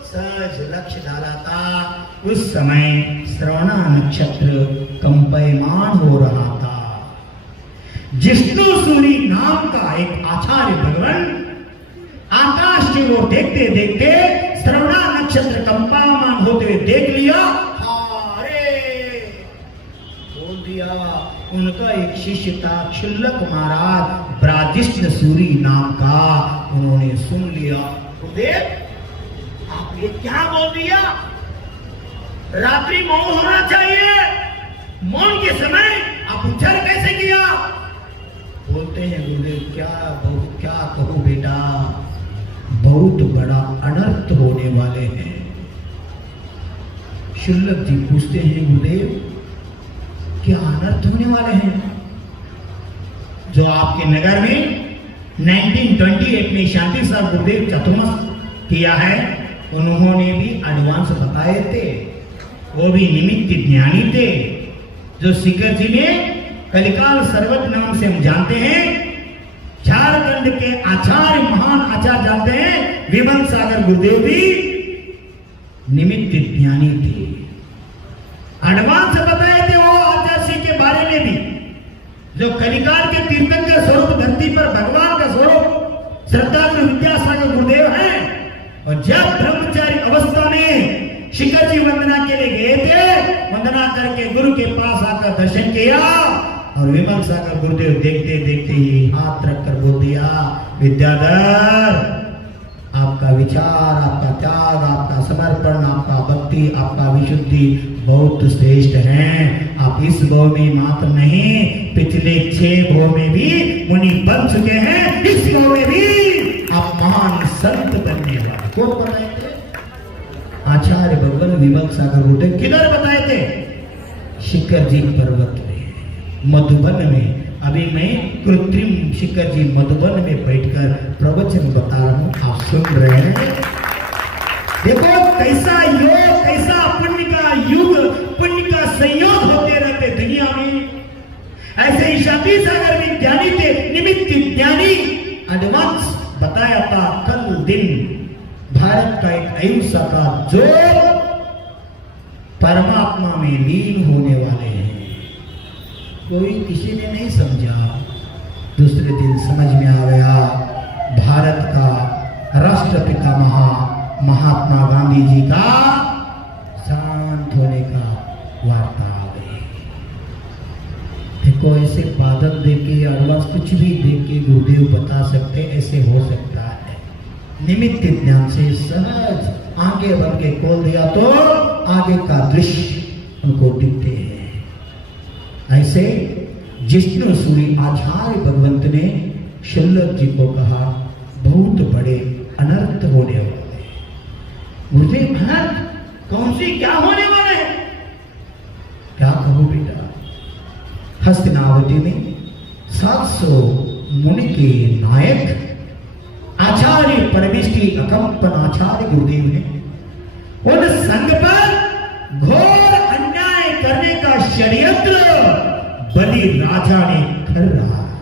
सहज लक्ष्य डाला था। उस समय श्रवणा नक्षत्र कंपयमान हो रहा था। जिष्णु सूरी नाम का एक आचार्य भगवान आकाश की ओर देखते देखते श्रवणा नक्षत्र कंपायमान होते हुए देख लिया। बोल दिया। उनका एक शिष्य था क्षुल्लक महाराज ब्राजिष्ण सूरी नाम का, उन्होंने सुन लिया। आप ये क्या बोल दिया? रात्रि मौन होना चाहिए, मौन के समय आप उच्चार कैसे किया? बोलते हैं गुरुदेव क्या कहूं बेटा, बहुत बड़ा अनर्थ होने वाले हैं। क्षुल्लक जी पूछते हैं गुरुदेव क्या अनर्थ होने वाले हैं? जो आपके नगर में 1928 में शांति साहब गुरुदेव चतुर्मास किया है, उन्होंने भी एडवांस बताए थे। वो भी निमित्त ज्ञानी थे। जो शिखर जी में कलिकाल सर्वत नाम से हम जानते हैं, झारखंड के आचार्य महान आचार्य जानते हैं, विमल सागर गुरुदेव भी निमित्त ज्ञानी थे। एडवांस बताए थे वो आचार्य के बारे में भी। जो कलिकाल के तीर्थंकर का स्वरूप, धरती पर भगवान का स्वरूप श्रद्धागुरु विद्यासागर गुरुदेव हैं। और जब ब्रह्मचारी अवस्था में शिखर जी वंदना के लिए गए थे, वंदना करके गुरु के पास आकर दर्शन किया और विमल सागर गुरुदेव देखते देखते ही हाथ रखकर बोल दिया, विद्याधर आपका विचार, आपका त्याग, आपका समर्पण, आपका भक्ति, आपका विशुद्धि बहुत श्रेष्ठ है। आप इस भव में मात्र नहीं, पिछले 6 भव में भी मुनि बन चुके हैं। इस भव में भी आप महान संत बनने वाले। कौन बताए थे? आचार्य भगवान विमल सागर गुरुदेव। किधर बताए थे? शिखर जी पर्वत में, मधुबन में। अभी मैं कृत्रिम शिखर जी मधुबन में बैठकर प्रवचन बता रहा हूं, आप सुन रहे हैं। देखो कैसा योग, कैसा पुण्य का युग, पुण्य का संयोग होते रहते दुनिया में। ऐसे ही शांति सागर में ज्ञानी थे, निमित्त ज्ञानी। एडवांस बताया था कल दिन भारत का एक अहिंसा का जो परमात्मा में लीन होने वाले हैं। कोई किसी ने नहीं समझा, दूसरे दिन समझ में आ गया। भारत का राष्ट्रपिता महात्मा गांधी जी का शांत होने का वार्ता आ गई। देखो ऐसे बादल देके एडवांस कुछ भी देके गुरुदेव बता सकते, ऐसे हो सकता है। निमित्त ज्ञान से सहज आगे बढ़ के खोल दिया तो आगे का दृश्य उनको दिखते हैं। ऐसे जिष्णु सूरी आचार्य भगवंत ने क्षुल्लक जी को कहा, बहुत बड़े अनर्थ होने वाले। मुझे अनर्थ कौन सी क्या होने वाले हैं? हस्तिनावती में 700 मुनि के नायक आचार्य परमेष्टि अकंपनाचार्य गुरुदेव ने उन संघ पर घोर अन्याय करने का षड्यंत्र बलि राजा ने कर रहा है।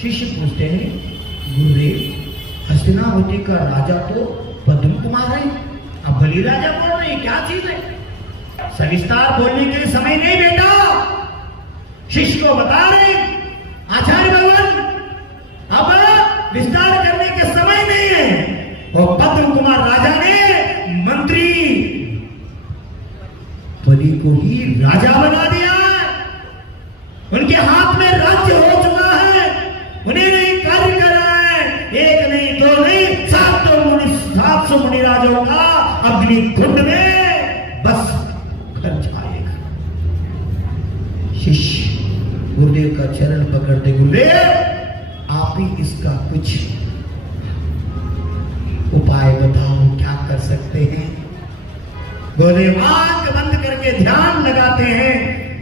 शिष्य पूछते हैं, गुरुदेव हस्तिनावती का राजा तो पद्म कुमार है, अब बलि राजा बोल रहे हैं, क्या चीज है? सविस्तार बोलने के लिए समय नहीं बेटा। शिष्य को बता रहे आचार्य भगवान अब विस्तार करने के समय नहीं है। और पद्म कुमार राजा ने मंत्री बलि को ही राजा बना दिया। उनके हाथ में राज्य हो चुका है, उन्हें नहीं कार्य कर रहा है। एक नहीं, दो नहीं, 700 मुनि राजाओं का अग्नि कुंड में बस कर जाएगा। शिष्य गुरुदेव का चरण पकड़ते, गुरुदेव आप ही इसका कुछ उपाय बताओ, क्या कर सकते हैं? गुरुदेव आंख बंद करके ध्यान लगाते हैं,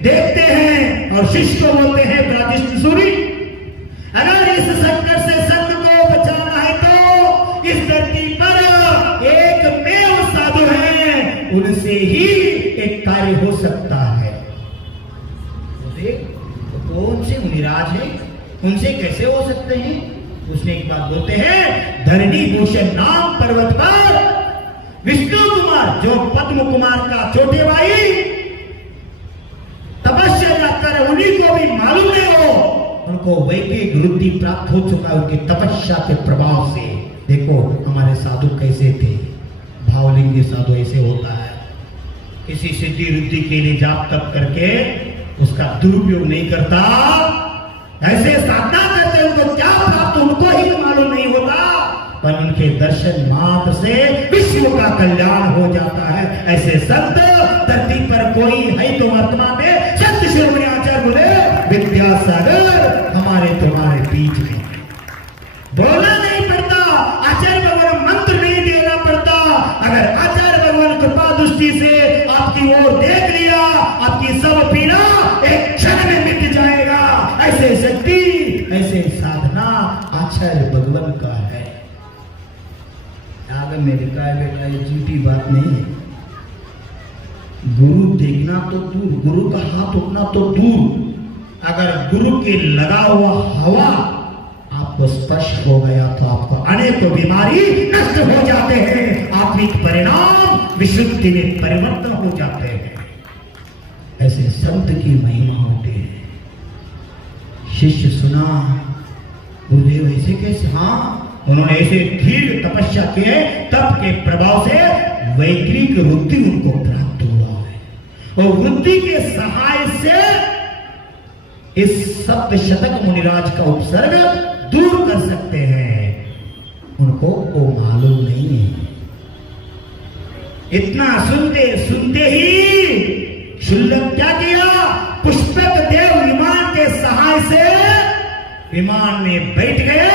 देखते हैं और शिष्य को बोलते हैं, ब्राजिष्ठ सूरी, अगर इस संकट से संत को बचाना है तो इस धरती पर एकमेव साधु है, उनसे ही एक कार्य हो सकता है। तो कौन से मुनिराज है, उनसे कैसे हो सकते हैं? उसने एक बात बोलते हैं, धरणी भूषण नाम पर्वत पर विष्णु कुमार जो पद्म कुमार का छोटे भाई तपस्या कर, उन्हीं को भी मालूम नहीं हो, उनको वैदिक वृद्धि प्राप्त हो चुका है उनकी तपस्या के प्रभाव से। देखो हमारे साधु कैसे थे, भावलिंगी साधु ऐसे होता है, किसी सिद्धि वृद्धि के लिए जाप तप करके उसका दुरुपयोग नहीं करता, ऐसे साधना करते उनको क्या प्राप्त उनको ही मालूम नहीं होता, पर उनके दर्शन मात्र से विश्व का कल्याण हो जाता है। ऐसे संत धरती पर कोई है तो वर्तमान में संत शिरोमणि आचार्य बोले विद्यासागर हमारे तुम्हारे बीच में। बोलना नहीं पड़ता, आचार्य भगवान मंत्र नहीं देना पड़ता। अगर आचार्य भगवान कृपा दृष्टि से आपकी ओर देख लिया, आपकी सब पीड़ा एक क्षण में मिट जाएगा। ऐसे शक्ति, ऐसे साधना आचार्य भगवान का है। आगे में लिखा है बेटा, ये झूठी बात नहीं है। गुरु देखना तो दूर, गुरु का हाथ उठना तो दूर, अगर गुरु के लगा हुआ हवा आपको स्पर्श हो गया तो आपको अनेक बीमारी नष्ट हो जाते हैं, आत्मिक परिणाम विशुद्धि में परिवर्तन हो जाते हैं। ऐसे संत की महिमा होती है। शिष्य सुना, गुरुदेव ऐसे कैसे? हाँ, उन्होंने ऐसे दीर्घ तपस्या किए, तप के प्रभाव से वैकृत वृद्धि उनको प्राप्त हुआ है और वृद्धि के सहाय से इस सप्त शतक मुनिराज का उपसर्ग दूर कर सकते हैं। उनको वो मालूम नहीं है। इतना सुनते सुनते ही शुल्लक क्या किया? पुष्पक देव विमान के सहाय से विमान में बैठ गए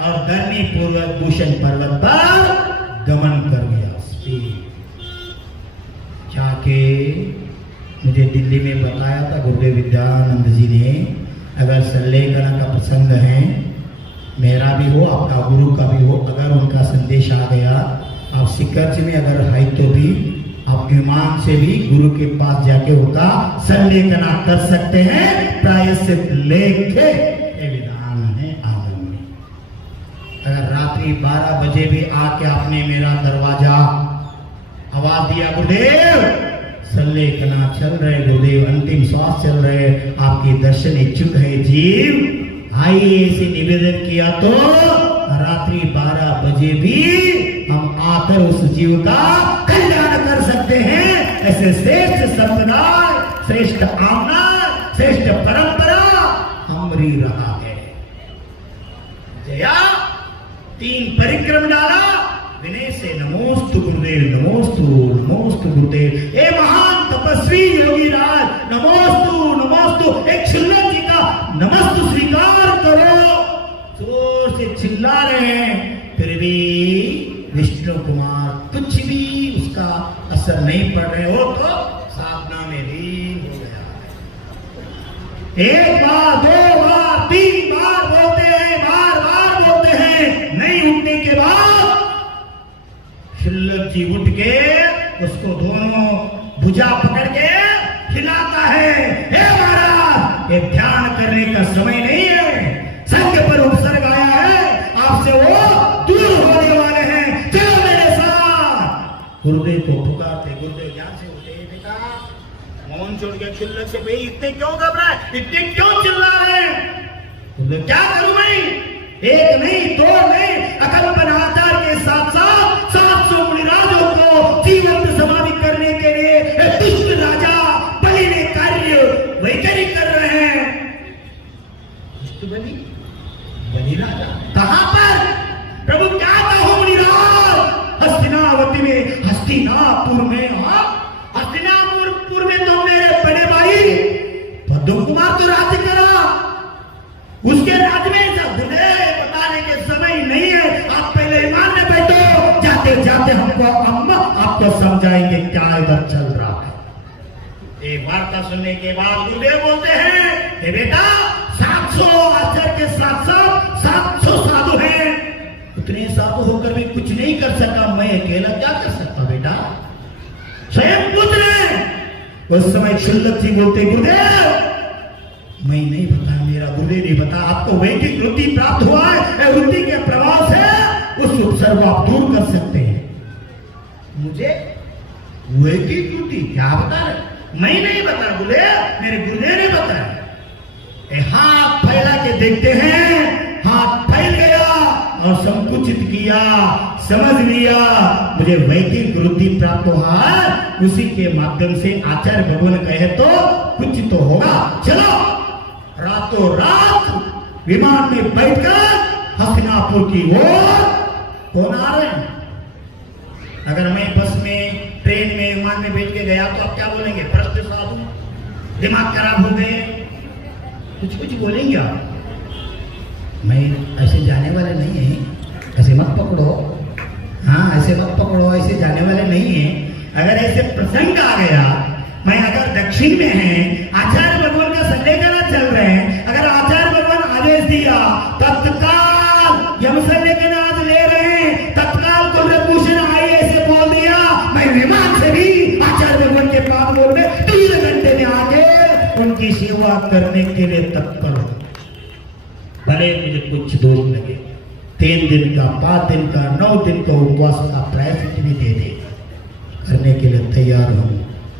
और धरणी पूर्वक भूषण पर्वत पर गमन कर गया। जाके मुझे दिल्ली में बताया था गुरुदेव विद्यानंद जी ने, अगर सल्लेखना का प्रसंग है, मेरा भी हो आपका गुरु का भी हो, अगर उनका संदेश आ गया, आप सिक्कर्ज में अगर है तो भी आप विमान से भी गुरु के पास जाके उनका सल्लेखना कर सकते हैं। प्रायश्चित लेके विधान है आगम में। अगर रात्रि 12 बजे भी आके आपने मेरा दरवाजा आवाज दिया, गुरुदेव सल्लेखना चल रहे, गुरुदेव अंतिम श्वास चल रहे, आपके दर्शन इच्छुक है जीव, आइए ऐसे निवेदन किया तो रात्रि 12 बजे भी हम आकर उस जीव का कल्याण कर सकते हैं। ऐसे श्रेष्ठ संप्रदाय, श्रेष्ठ आमना, श्रेष्ठ परंपरा हमारी रहा है। जया 3 परिक्रम डाला, विनय से नमोस्तु गुरुदेव, नमोस्तु नमोस्तु गुरुदेव, ए महान तपस्वी योगी राज, नमोस्तु नमोस्तु। एक शुल्लक जी का नमस्तु स्वीकार करो। जोर से चिल्ला रहे हैं, फिर भी विष्णु कुमार कुछ भी उसका असर नहीं पड़ रहे हो, तो साधना में लीन हो गया। एक बार, दो बार, 3 बार बोलते हैं, बार बार बोलते हैं, नहीं उठने के बाद शुल्लक जी उठ के उसको दोनों भुजा पकड़ के हिलाता है। हे महाराज, ये ध्यान करने का समय नहीं है, संघ पर उपसर्ग आया है, आपसे वो दूर होने वाले हैं, चलो मेरे साथ। गुरुदेव को पुकारते, गुरुदेव ज्ञान से उठे, बेटा मौन छोड़ के शुल्लक से, भाई इतने क्यों घबराए, इतने क्यों चिल्ला रहे हैं? गुरुदेव क्या करूं मैं, एक नहीं दो नहीं, अकल्पन आचार के साथ साथ 700 मुनिराजों को जीवंत समाधि करने के लिए दुष्ट राजा बलि ने कार्य वैचारिक कर रहे हैं। दुष्ट बलि, बलि राजा कहां पर? प्रभु क्या कहो मुनिराज, हस्तिनावती में, हस्तिनापुर में, हस्तिनापुर में तो मेरे बड़े भाई पद्म कुमार तो राज्य करा, उसके राज्य में बताने के समय नहीं है, आप पहले ईमान में बैठो, जाते जाते हमको अम्मा आपको समझाएंगे क्या इधर चल रहा है। एक वार्ता सुनने के बाद गुरुदेव बोलते हैं, हे बेटा 700 आचार्य के साथ साथ 700 साधु हैं, उतने साधु होकर भी कुछ नहीं कर सका, मैं अकेला क्या कर सकता बेटा, स्वयं पूछ रहे। उस समय शुल्लक जी बोलते, गुरुदेव मैं नहीं बता, मेरा गुरुदेव नहीं बता, आपको वैदिक वृत्ति प्राप्त हुआ है, वृत्ति के प्रभाव से उस उपसर्ग को आप दूर कर सकते हैं। मुझे वैदिक वृत्ति क्या बता रहे? मैं नहीं बता गुरुदेव, मेरे गुरुदेव ने बताया। हाथ फैला के देखते हैं, हाथ फैल गया और संकुचित किया, समझ लिया मुझे वैदिक वृत्ति प्राप्त हुआ है, उसी के माध्यम से आचार्य भगवान कहे तो कुछ तो होगा। चलो रातों रात विमान में बैठकर हस्तिनापुर की ओर कौन आ रहे हैं? अगर मैं बस में, ट्रेन में, विमान में बैठ के गया तो आप क्या बोलेंगे? प्रश्न साधु, दिमाग खराब हो गए, कुछ कुछ बोलेंगे आप। मैं ऐसे जाने वाले नहीं है, ऐसे मत पकड़ो, हाँ ऐसे मत पकड़ो, ऐसे जाने वाले नहीं है। अगर ऐसे प्रसंग आ गया, मैं अगर दक्षिण में है, आचार्य भगवान का संदेह करना चल रहे हैं, अगर आचार्य भगवान आदेश दिया, तत्काल यमसन लेकर आज ले रहे हैं, तत्काल कुलभूषण आई ऐसे बोल दिया, मैं विमान से भी आचार्य भगवान के पास बोल में 3 घंटे में आके उनकी सेवा करने के लिए तत्पर हो, भले मुझे कुछ दोष लगे, 3 दिन का, 5 दिन का, 9 दिन का उपवास का प्रायश्चित भी दे दे, करने के लिए तैयार हूं।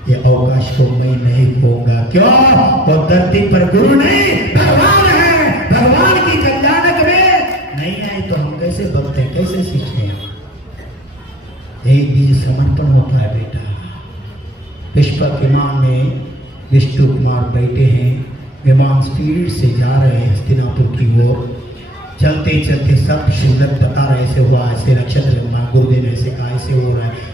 ये अवकाश को मैं नहीं खोऊंगा, क्यों? वो धरती पर गुरु नहीं भगवान है, भगवान की कल्याणक में नहीं आए तो हम कैसे भक्त हैं, कैसे शिष्य हैं? एक बीज समर्पण होता है बेटा। पुष्पक विमान में विष्णु कुमार बैठे हैं, विमान स्पीड से जा रहे हैं हस्तिनापुर की ओर, चलते चलते सब शुल्लक बता रहे, ऐसे हुआ, ऐसे नक्षत्र, गुरुदेव ने ऐसे कहा, ऐसे हो रहा है,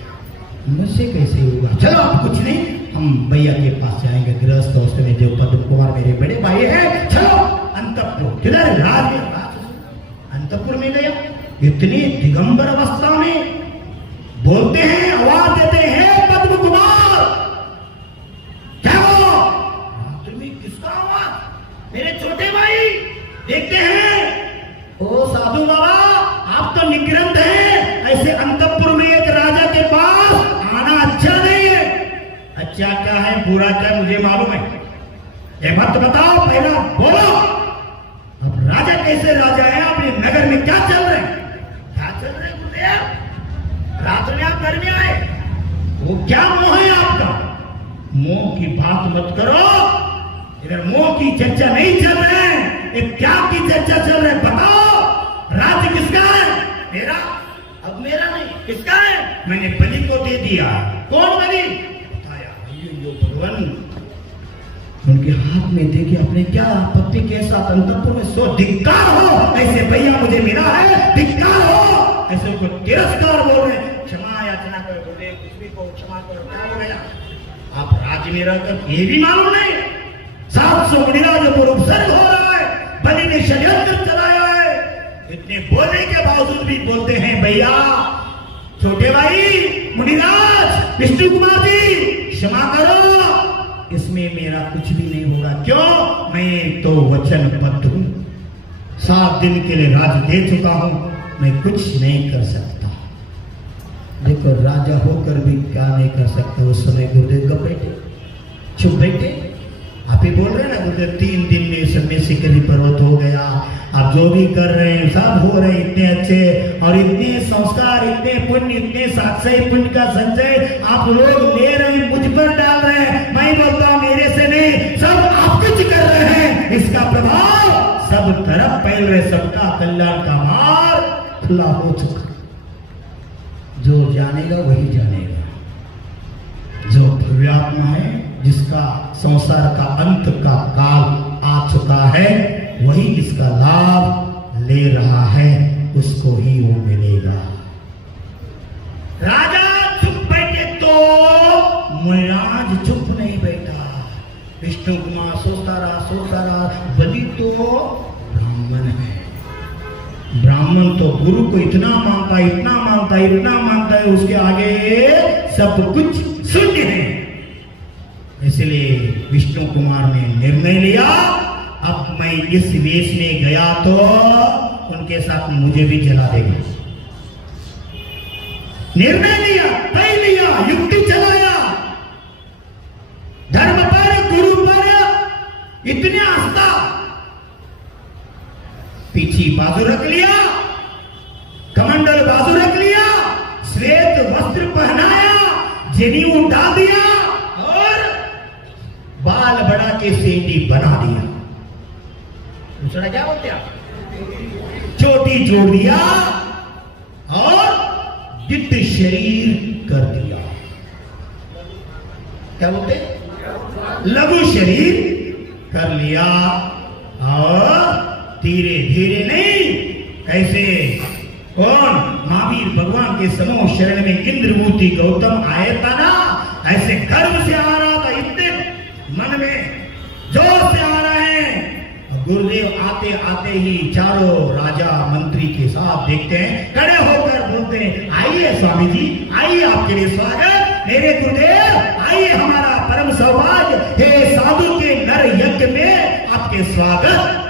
मुझसे कैसे होगा? चलो कुछ नहीं, हम भैया के पास जाएंगे, गृहस्थ अवस्था में जो पद्म कुमार मेरे बड़े भाई हैं, चलो अंतपुर, किधर? राज अंतपुर में गया, इतनी दिगंबर अवस्था में बोलते हैं, आवाज देते हैं, पद्म कुमार क्या हो? तुम्हें किसका आवाज? मेरे छोटे भाई देखते हैं, ओ साधु बाबा आप तो निग्रंथ हैं, ऐसे अंतपुर में एक राजा के पास आना अच्छा नहीं है। अच्छा क्या है, बुरा क्या है, मुझे मालूम है, ये मत बताओ, पहला बोलो। अब राजा कैसे राजा है, अपने नगर में क्या चल रहे हैं? क्या चल रहे हैं गुरुदेव? रात में आप घर में आए, वो क्या मोह है आपका? मोह की बात मत करो, इधर मोह की चर्चा नहीं चल रही है, एक त्याग की चर्चा चल रही है। बताओ राज्य किसका है? मेरा। अब मेरा नहीं, किसका है? मैंने बलि को दे दिया। कौन बलि? बताया, यो भगवान। उनके हाथ में देखिए अपने क्या पति के साथ अंतपुर में सो, धिक्कार हो ऐसे भैया मुझे मिला है, धिक्कार हो ऐसे को तिरस्कार बोल रहे, क्षमा याचना करो गुरुदेव, कुछ भी को क्षमा करो, क्या हो गया? आप राज्य में रहकर ये भी मालूम नहीं 700 मुनिराजों पर उपसर्ग हो रहा है, बलि ने षड्यंत्र चलाया है, इतने बोलने के बावजूद भी बोलते हैं भैया, छोटे भाई मुनिराज विष्णु कुमार जी क्षमा करो, इसमें इसमें मेरा कुछ भी नहीं होगा। क्यों? मैं तो वचनबद्ध हूं, 7 दिन के लिए राज दे चुका हूं, मैं कुछ नहीं कर सकता। देखो, राजा होकर भी क्या नहीं कर सकता। उस समय गुरुदेव कब बैठे? चुप बैठे। आप ही बोल रहे हैं ना गुरुदेव, 3 दिन में सब में सिकरी पर्वत हो गया। आप जो भी कर रहे हैं सब हो रहे हैं इतने अच्छे, और इतने संस्कार, इतने पुण्य, इतने साक्षी पुण्य का संचय आप लोग ले रहे हैं, मुझ पर डाल रहे हैं। मैं बोलता हूँ मेरे से नहीं, सब आप कुछ कर रहे हैं, इसका प्रभाव सब तरफ फैल रहे। सबका कल्याण का मार्ग खुला हो चुका। जो जानेगा वही जानेगा। जो भव्यात्मा है, जिसका संसार का अंत का काल आ चुका है, वही इसका लाभ ले रहा है, उसको ही वो मिलेगा। राजा चुप बैठे तो मुनिराज चुप नहीं बैठा। विष्णु कुमार सोचता रहा, बलि तो ब्राह्मण है। ब्राह्मण तो गुरु को इतना मानता है, उसके आगे सब कुछ शून्य है। इसलिए विष्णु कुमार ने निर्णय लिया, अब मैं इस वेश में गया तो उनके साथ मुझे भी जला देंगे। निर्णय लिया, तय लिया, युक्ति चलाया। धर्म पर, गुरु पर इतनी आस्था, पीछे बाजू रख लिया, कमंडल बाजू रख लिया, श्वेत वस्त्र पहनाया, जनेऊ डाल दिया और बाल बढ़ा के सेंडी बना दिया। दूसरा क्या बोलते आप? चोटी जोड़ दिया और दिव्य शरीर कर दिया। क्या बोलते? लघु शरीर कर लिया। और धीरे धीरे नहीं, ऐसे कौन? महावीर भगवान के समूह शरण में इंद्रमूर्ति गौतम आए था ना, ऐसे गर्व से आ रहा था, इतने मन में जोर से आ रहे हैं। गुरुदेव आते आते ही चारों राजा मंत्री के साथ देखते हैं, खड़े होकर बोलते हैं, आइए स्वामी जी, आइए, आपके लिए स्वागत। मेरे गुरुदेव, आइए, हमारा परम सौभाग्य है, साधु के नर यज्ञ में आपके स्वागत।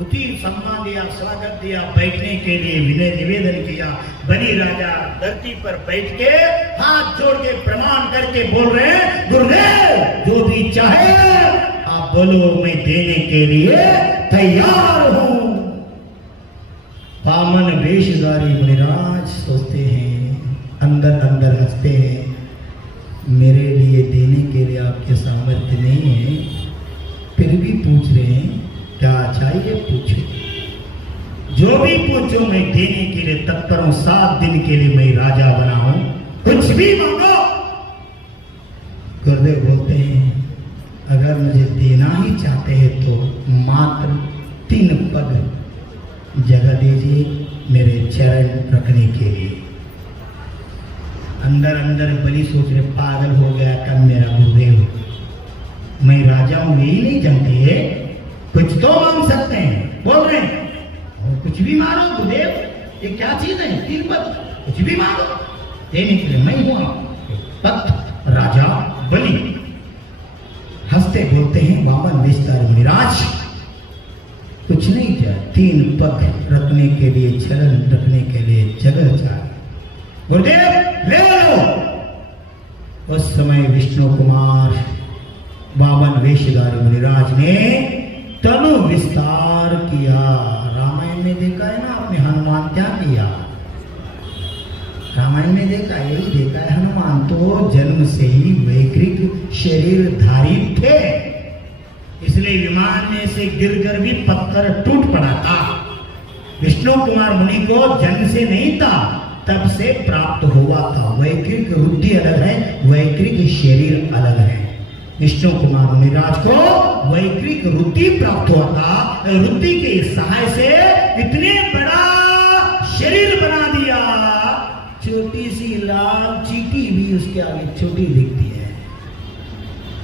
उचित सम्मान दिया, स्वागत दिया, बैठने के लिए विनय निवेदन किया। बलि राजा धरती पर बैठ के हाथ जोड़ के प्रणाम करके बोल रहे हैं, गुरुदेव जो भी चाहे आप बोलो, मैं देने के लिए तैयार हूं। पावन वेशधारी मुनिराज सोचते हैं, अंदर अंदर हंसते हैं, मेरे लिए देने के लिए आपके सामर्थ्य नहीं है, फिर भी पूछ रहे हैं क्या चाहिए, पूछो, जो भी पूछो मैं देने के लिए तत्पर हूं। 7 दिन के लिए मैं राजा बना हूं, कुछ भी मांगो। गुरुदेव बोलते हैं, अगर मुझे देना ही चाहते हैं तो मात्र 3 पग जगह दीजिए मेरे चरण रखने के लिए। अंदर अंदर बलि सोच रहे, पागल हो गया कब मेरा गुरुदेव, मैं राजा हूं यही नहीं जानते है, कुछ तो मांग सकते हैं। बोल रहे हैं और कुछ भी मांगो गुरुदेव, ये क्या चीज है? 3 पद, कुछ भी मांगो, देने के लिए मैं हूं। पद राजा बलि हंसते बोलते हैं, वामन विस्तार मुनिराज, कुछ नहीं चाहिए, 3 पग रखने के लिए, चरण रखने के लिए जगह चाहिए। गुरुदेव ले लो। उस समय विष्णु कुमार वामन वेशधारी मुनिराज ने तनु विस्तार किया। रामायण में देखा है ना आपने, हनुमान क्या किया? रामायण में देखा, यही देखा है, हनुमान तो जन्म से ही वैकृत शरीरधारी थे, इसलिए विमान में से गिरकर भी पत्थर टूट पड़ा था। विष्णु कुमार मुनि को जन्म से नहीं था, तब से प्राप्त हुआ था। वैकृत बुद्धि अलग है, वैकृत शरीर अलग है। विष्णु कुमार मुनिराज को वैकृत रुद्धि प्राप्त हुआ था। रुद्धि के सहाय से इतने बड़ा शरीर बना दिया, छोटी सी लाल चींटी भी उसके आगे छोटी दिखती है।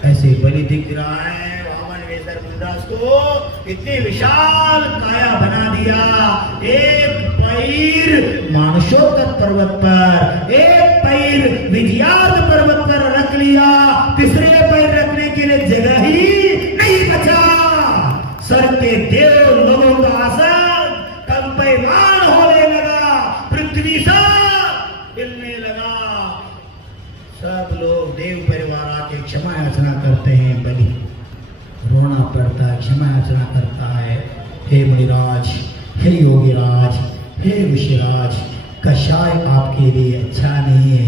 ऐसे बलि दिख रहा है, वामन वेशधारी मुनिराज को इतने विशाल काया बना दिया। एक पैर मानसोत्तर पर्वत पर, एक पैर विजयार्थ पर्वत पर रख लिया, तीसरे पैर रखने के लिए जगह हे योगीराज, हे ऋषिराज, कषाय आपके लिए अच्छा नहीं है।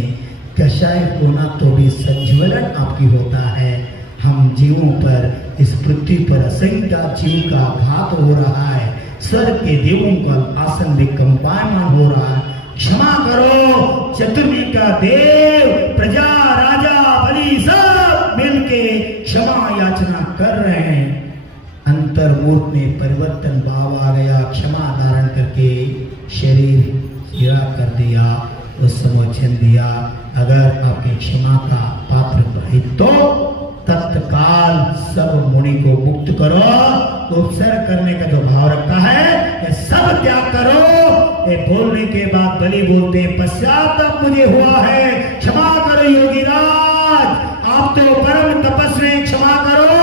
कषाय होना तो भी संज्वलन आपकी होता है। हम जीवों पर, इस पृथ्वी पर असंख्य जीव का घात हो रहा है। स्वर्ग के देवों का आसन में कंपायमान हो रहा है। क्षमा करो। चतुर्मी का देव, प्रजा, राजा, बलि सब मिलके क्षमा याचना कर रहे हैं। अंतर्मूर्त में परिवर्तन भाव आ गया। क्षमा धारण करके शरीर हीरा कर दिया, उस समोचन दिया। अगर आपके क्षमा का पात्र रहे तो तत्काल सब मुनि को मुक्त करो। उपसर्ग करने का जो भाव रखा है, ये सब त्याग करो। ये बोलने के बाद बलि बोलते, पश्चाताप मुझे हुआ है, क्षमा करो योगीराज, आप तो परम तपस्वी, क्षमा करो।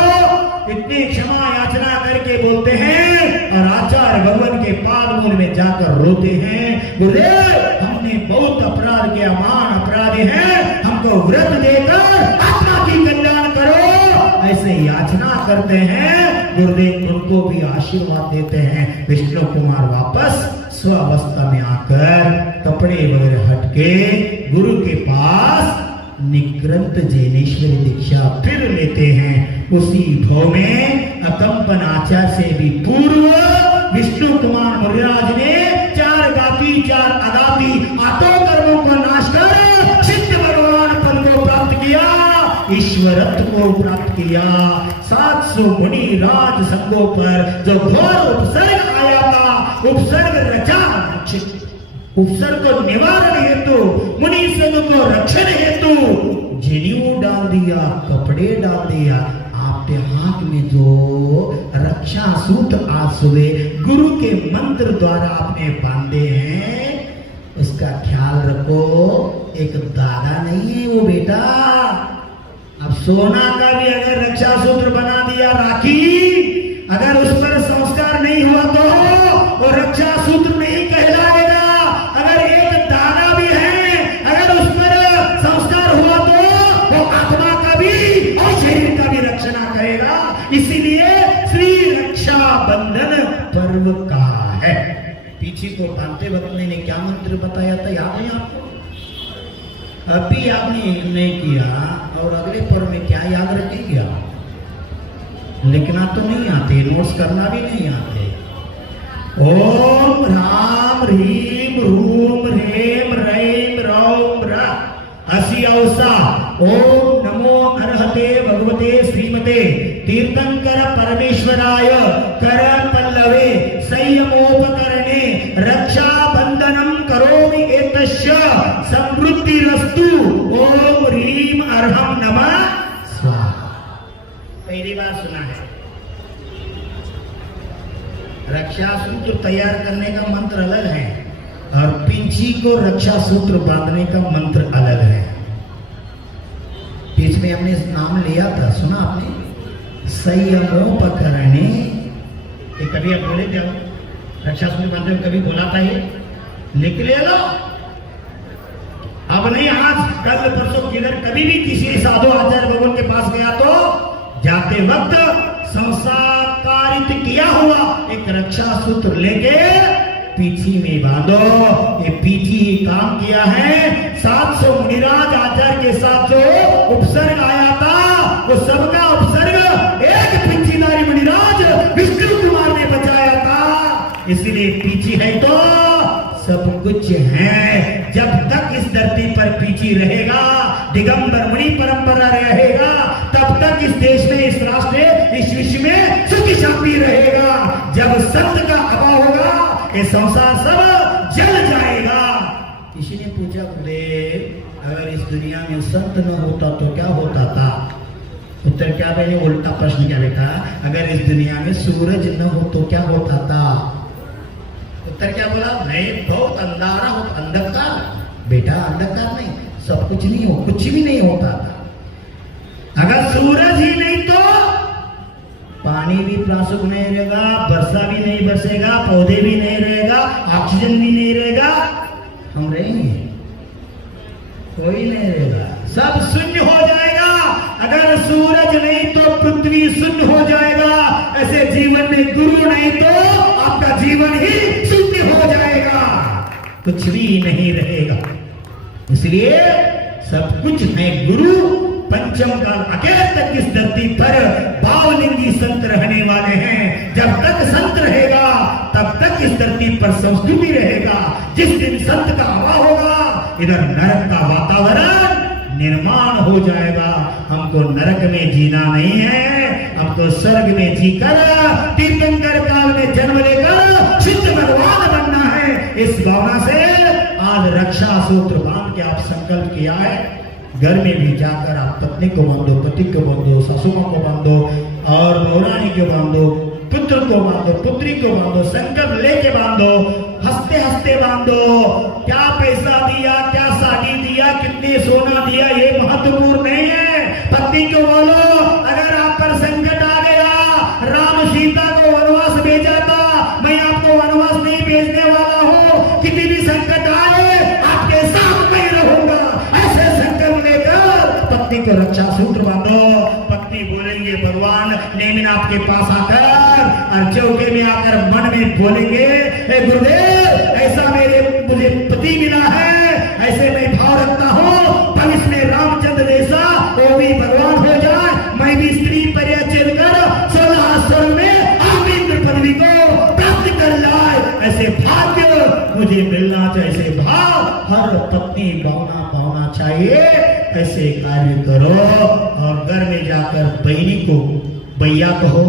इतनी क्षमा याचना करके बोलते हैं और आचार्य भगवान के पाद मूल में जाकर रोते हैं, गुरुदेव हमने बहुत अपराध किया, महान अपराधी हैं, हमको व्रत देकर आत्मा की कल्याण करो। ऐसे याचना करते हैं। गुरुदेव उनको भी आशीर्वाद देते हैं। विष्णु कुमार वापस स्वावस्था में आकर कपड़े वगैरह हटके गुरु के पास निकृंत जैनेश्वरी दीक्षा फिर लेते हैं। उसी भव में अकंपन आचार से भी पूर्व विष्णु कुमार मुनिराज ने 4 गाती 4 अगाती आतो कर्मों का नाश कर सिद्ध भगवान पद को प्राप्त किया, ईश्वरत्व को प्राप्त किया। 700 मुनि राज संघों पर जो घोर उपसर्ग आया था, उपसर्ग रचा, उपसर्ग को निवारण हेतु, मुनि संघ को रक्षण हेतु जनेऊ डाल दिया, कपड़े डाल दिया। आपके हाथ में जो रक्षा सूत्र आज सुबह गुरु के मंत्र द्वारा आपने बांधे हैं, उसका ख्याल रखो। एक दादा नहीं है वो बेटा। अब सोना का भी अगर रक्षा सूत्र बना दिया, राखी, अगर उस पर संस्कार नहीं हुआ तो वो रक्षा सूत्र नहीं कहलाएगा। अगर एक दाना भी है, अगर उस पर संस्कार हुआ तो वो आत्मा का भी और शरीर का भी रक्षणा करेगा। इसीलिए श्री रक्षा बंधन पर्व का है। पीछे को बांधते वक्त मैंने क्या मंत्र बताया था, याद है आपको? अभी आपने नहीं किया और अगले पर्व में क्या याद रखेंगे? लिखना तो नहीं आते, नोट्स करना भी नहीं आते। ओम राम ह्रीम रूम रेम रैम रौम र असी औसा। ओम नमो अर्हते भगवते श्रीमते तीर्थंकर परमेश्वराय कर पल्लवे संयमोपकरणे रक्षा बंधनम करोमि एतस्य समृद्धिरस्तु। ओम ह्रीम अर्हम नमः स्वाहा। पहली बार सुना है। रक्षा सूत्र तैयार करने का मंत्र अलग है और पिंची को रक्षा सूत्र बांधने का मंत्र अलग है। बीच में हमने नाम लिया था, सुना आपने? संयमोपकरणे। ये कभी आप बोले थे रक्षा सूत्र बांधने कभी बोला था? ये लिख ले लो। अब नहीं, आज कल परसों किधर कभी भी किसी साधु आचार्य भगवान के पास गया तो जाते वक्त संसाकारित किया हुआ एक रक्षा सूत्र लेके पीठी में बांधो। ये पीठी काम किया है। 700 मुनिराज आचार्य के साथ जो उपसर्ग आया था, वो सबका उपसर्ग एक पीठीधारी मुनिराज विष्णु कुमार ने बचाया था। इसीलिए पीठी है तो सब कुछ है। जब तक इस धरती पर पीछी रहेगा, दिगंबर मुनि परंपरा रहेगा, तब तक इस देश में, इस राष्ट्र में, इस विश्व में सुख शांति रहेगा। जब संत का अभाव होगा, ये संसार सब जल जाएगा। किसी ने पूछा, अगर इस दुनिया में संत न होता तो क्या होता था? उत्तर क्या मैंने उल्टा प्रश्न क्या बेटा, अगर इस दुनिया में सूरज न हो तो क्या होता था? उत्तर क्या बोला? नहीं, बहुत अंधारा हो, अंधकार। बेटा अंधकार नहीं, सब कुछ नहीं हो, कुछ भी नहीं होता था। अगर सूरज ही नहीं तो पानी भी प्रासुक नहीं रहेगा, वर्षा भी नहीं बरसेगा, पौधे भी नहीं रहेगा, ऑक्सीजन भी नहीं रहेगा। हम रहेंगे? कोई नहीं रहेगा, सब शून्य हो जाएगा। अगर सूरज नहीं तो पृथ्वी शून्य हो जाएगा। ऐसे जीवन में गुरु नहीं तो आपका जीवन ही कुछ भी नहीं रहेगा। इसलिए सब कुछ है गुरु। पंचम काल अकेले तक इस धरती पर बावलिंगी संत रहने वाले हैं। जब तक संत रहेगा तब तक इस धरती पर संस्कृति रहेगा। जिस दिन संत का हवा होगा इधर नरक का वातावरण निर्माण हो जाएगा। हमको नरक में जीना नहीं है, हमको स्वर्ग में जीकर तीर्थंकर काल में जन्म लेकर सिद्ध भगवान बनना है। इस भावना से आज रक्षा सूत्र बांध के आप संकल्प किया है। घर में भी जाकर आप पत्नी को बांधो, पति को बांधो, सासू मां को बांधो और नौरानी को बांधो, पुत्र को बांधो, पुत्री को बांधो, संकल्प लेके बांधो, हंसते हंसते बांधो। क्या पैसा दिया, क्या साड़ी दिया, कितने सोना दिया, ये महत्वपूर्ण नहीं है। पत्नी को बोलो अगर आप पर संकट आ गया, राम सीता को वनवास भेजा था, मैं आपको वनवास नहीं भेजने वाला हूँ। कितनी भी संकट आए आपके साथ मैं रहूंगा। ऐसे संकल्प लेकर पत्नी को रक्षा सूत्र बांधो। पत्नी बोलेंगे भगवान लेकिन आपके पास आकर और चौके में आकर मन में बोलेंगे गुरुदेव ऐसा मुझे पति मिला है, ऐसे मैं भाव रखता हूँ भविष्य में रामचंद्र जैसा वो भी भगवान हो जाए, मैं भी स्त्री परिचय कर 16 स्वर्ग में आमिंद्र पदवी को प्राप्त कर जाए। ऐसे भाग्य मुझे मिलना चाहिए। ऐसे भाव हर पत्नी पाना चाहिए। ऐसे कार्य करो और घर में जाकर बहनी को भैया कहो,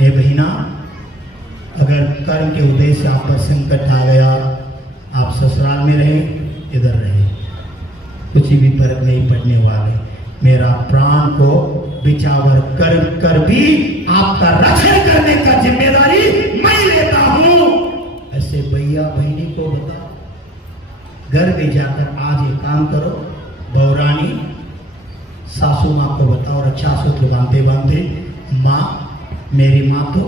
ए बहिना अगर कर्म के उदय से आप पर संकट आ गया, आप ससुराल में रहे इधर रहे, कुछ भी फर्क नहीं पड़ने वाले। मेरा प्राण को बिचावर कर भी आपका रक्षण करने का जिम्मेदारी मैं लेता हूं। ऐसे भैया बहनी को बताओ। घर में जाकर आज ये काम करो। बहुरानी सासू माँ को बताओ रक्षा सूत्र बांधते बांधते, माँ मेरी माँ तो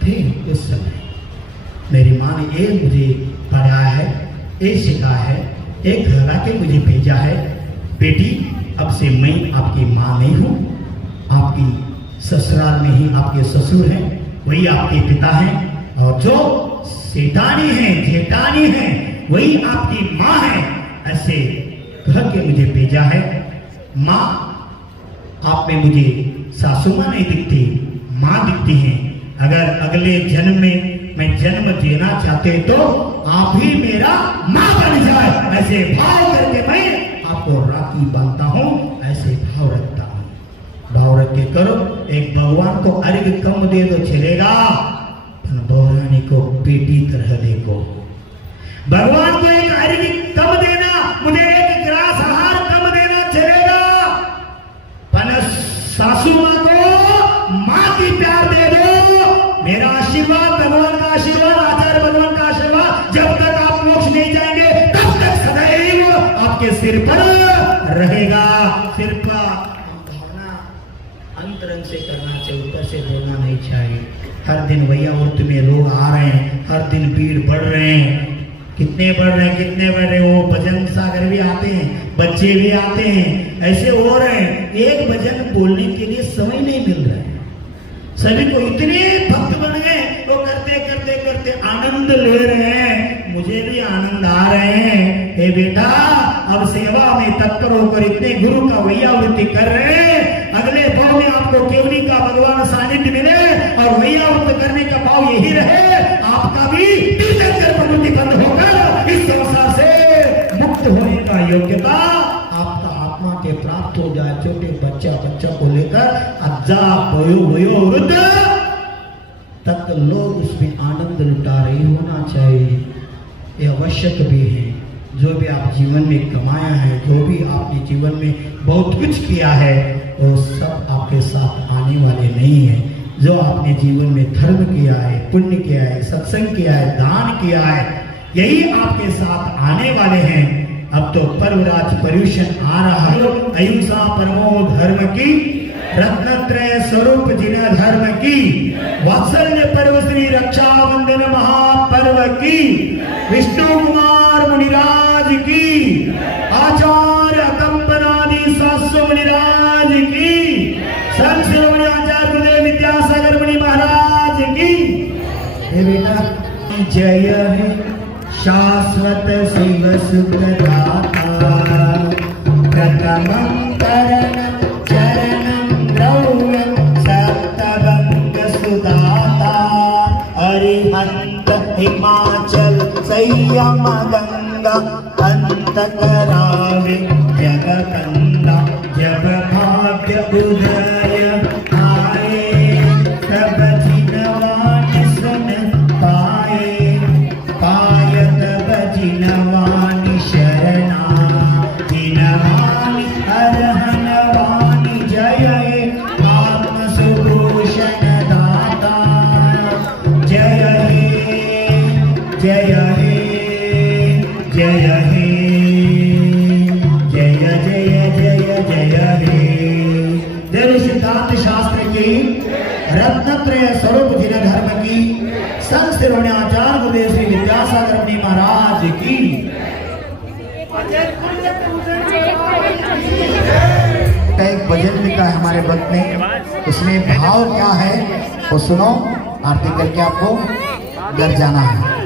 थे उस समय, मेरी माँ ने ये मुझे पढ़ाया है, ये सिखाया है, एक घर के मुझे भेजा है। बेटी अब से मैं आपकी माँ नहीं हूँ, आपकी ससुराल में ही आपके ससुर हैं, वही आपके पिता हैं और जो सेठानी है जेठानी है वही आपकी माँ है। ऐसे कह के मुझे भेजा है। माँ आप में मुझे सासू माँ नहीं दिखती, माँ दिखती हैं। अगर अगले जन्म में मैं जन्म देना चाहते तो आप ही मेरा माँ बन जाए। ऐसे भाव करके मैं आपको राखी बांधता हूँ, ऐसे भाव रखता हूँ। भाव रख के करो। एक भगवान को अर्घ कम दे दो चलेगा, बहुरानी को बेटी तरह देखो। भगवान को एक अर्घ कम देना, मुझे एक ग्रास आहार कम देना चलेगा, पर सासू माँ को माँ की प्यार दे दो। मेरा आशीर्वाद भगवान का आशीर्वाद, आचार्य भगवान का आशीर्वाद, जब तक आप मोक्ष नहीं जाएंगे तब तक सदैव आपके सिर पर रहेगा। सिर का भावना अंतरंग से करना चाहिए, ऊपर से बोलना नहीं चाहिए। हर दिन भैया उर्त में लोग आ रहे हैं, हर दिन भीड़ बढ़ रहे हैं। कितने बढ़ रहे हैं, कितने बढ़ रहे हैं। वो भजन सागर भी आते हैं, बच्चे भी आते हैं, ऐसे हो रहे हैं। एक भजन बोलने के लिए समय नहीं मिल रहा है। सभी को इतने भक्त बन गए, वो करते करते करते आनंद ले रहे हैं। मुझे भी आनंद आ रहे हैं। हे बेटा अब सेवा में तत्पर होकर इतने गुरु का वैयावृत्ति कर रहे हैं। अगले भाव में आपको केवली का भगवान सानिध्य मिले और वैयावृत्ति करने का भाव यही रहे। आपका भी तीर्थंकर प्रवृत्ति बंद होकर इस संसार से मुक्त होने का योग्यता आपका आत्मा के प्राप्त हो जाए। छोटे बच्चा को लेकर अज्जा वयो वृद्ध तक लोग उसमें आनंद लुटा रही होना चाहिए। ये आवश्यक भी है। जो भी आप जीवन में कमाया है, जो भी आपने जीवन में बहुत कुछ किया है, वो सब आपके साथ आने वाले नहीं है। जो आपने जीवन में धर्म किया है, पुण्य किया है, सत्संग किया है, दान किया है, यही आपके साथ आने वाले हैं। अब तो पर्वराज पर्यूषण आ रहा है। अहिंसा परमो धर्म की, रत्नत्रय स्वरूप जिना धर्म की, वात्सल्य पर्व श्री रक्षाबंधन महापर्व की, विष्णु कुमार मुनिराज की, आचार्य कंपनादि सासु मुनिराज की, संत शिरोमणि आचार्य गुरुदेव विद्यासागर मुनि महाराज की। हे बेटा जय हे शाश्वत शिव सुखदाता प्रथमं करणं चरणं द्रव्यं सप्तभंग सुदाता अरिहंत हिमाचल संयम गंगा अंत करावे जगकंदा जब भाग्य उदय आए तब जिनवान सुन पाए पाय तब जिनवानी शरणा जिनवानी अरहनवानी जय हे आत्म सुभूषण दाता जय हे जय हे जय हे जय जय जय जय हे। जय सिद्धांत शास्त्र की रत्नत्रय स्वरूप जिन धर्म की संत शिरोमणि आचार्य गुरुदेव श्री विद्यासागर मुनि महाराज की। एक भजन लिखा है हमारे भक्त ने, उसमें भाव क्या है वो सुनो, आरती करके आपको घर जाना है।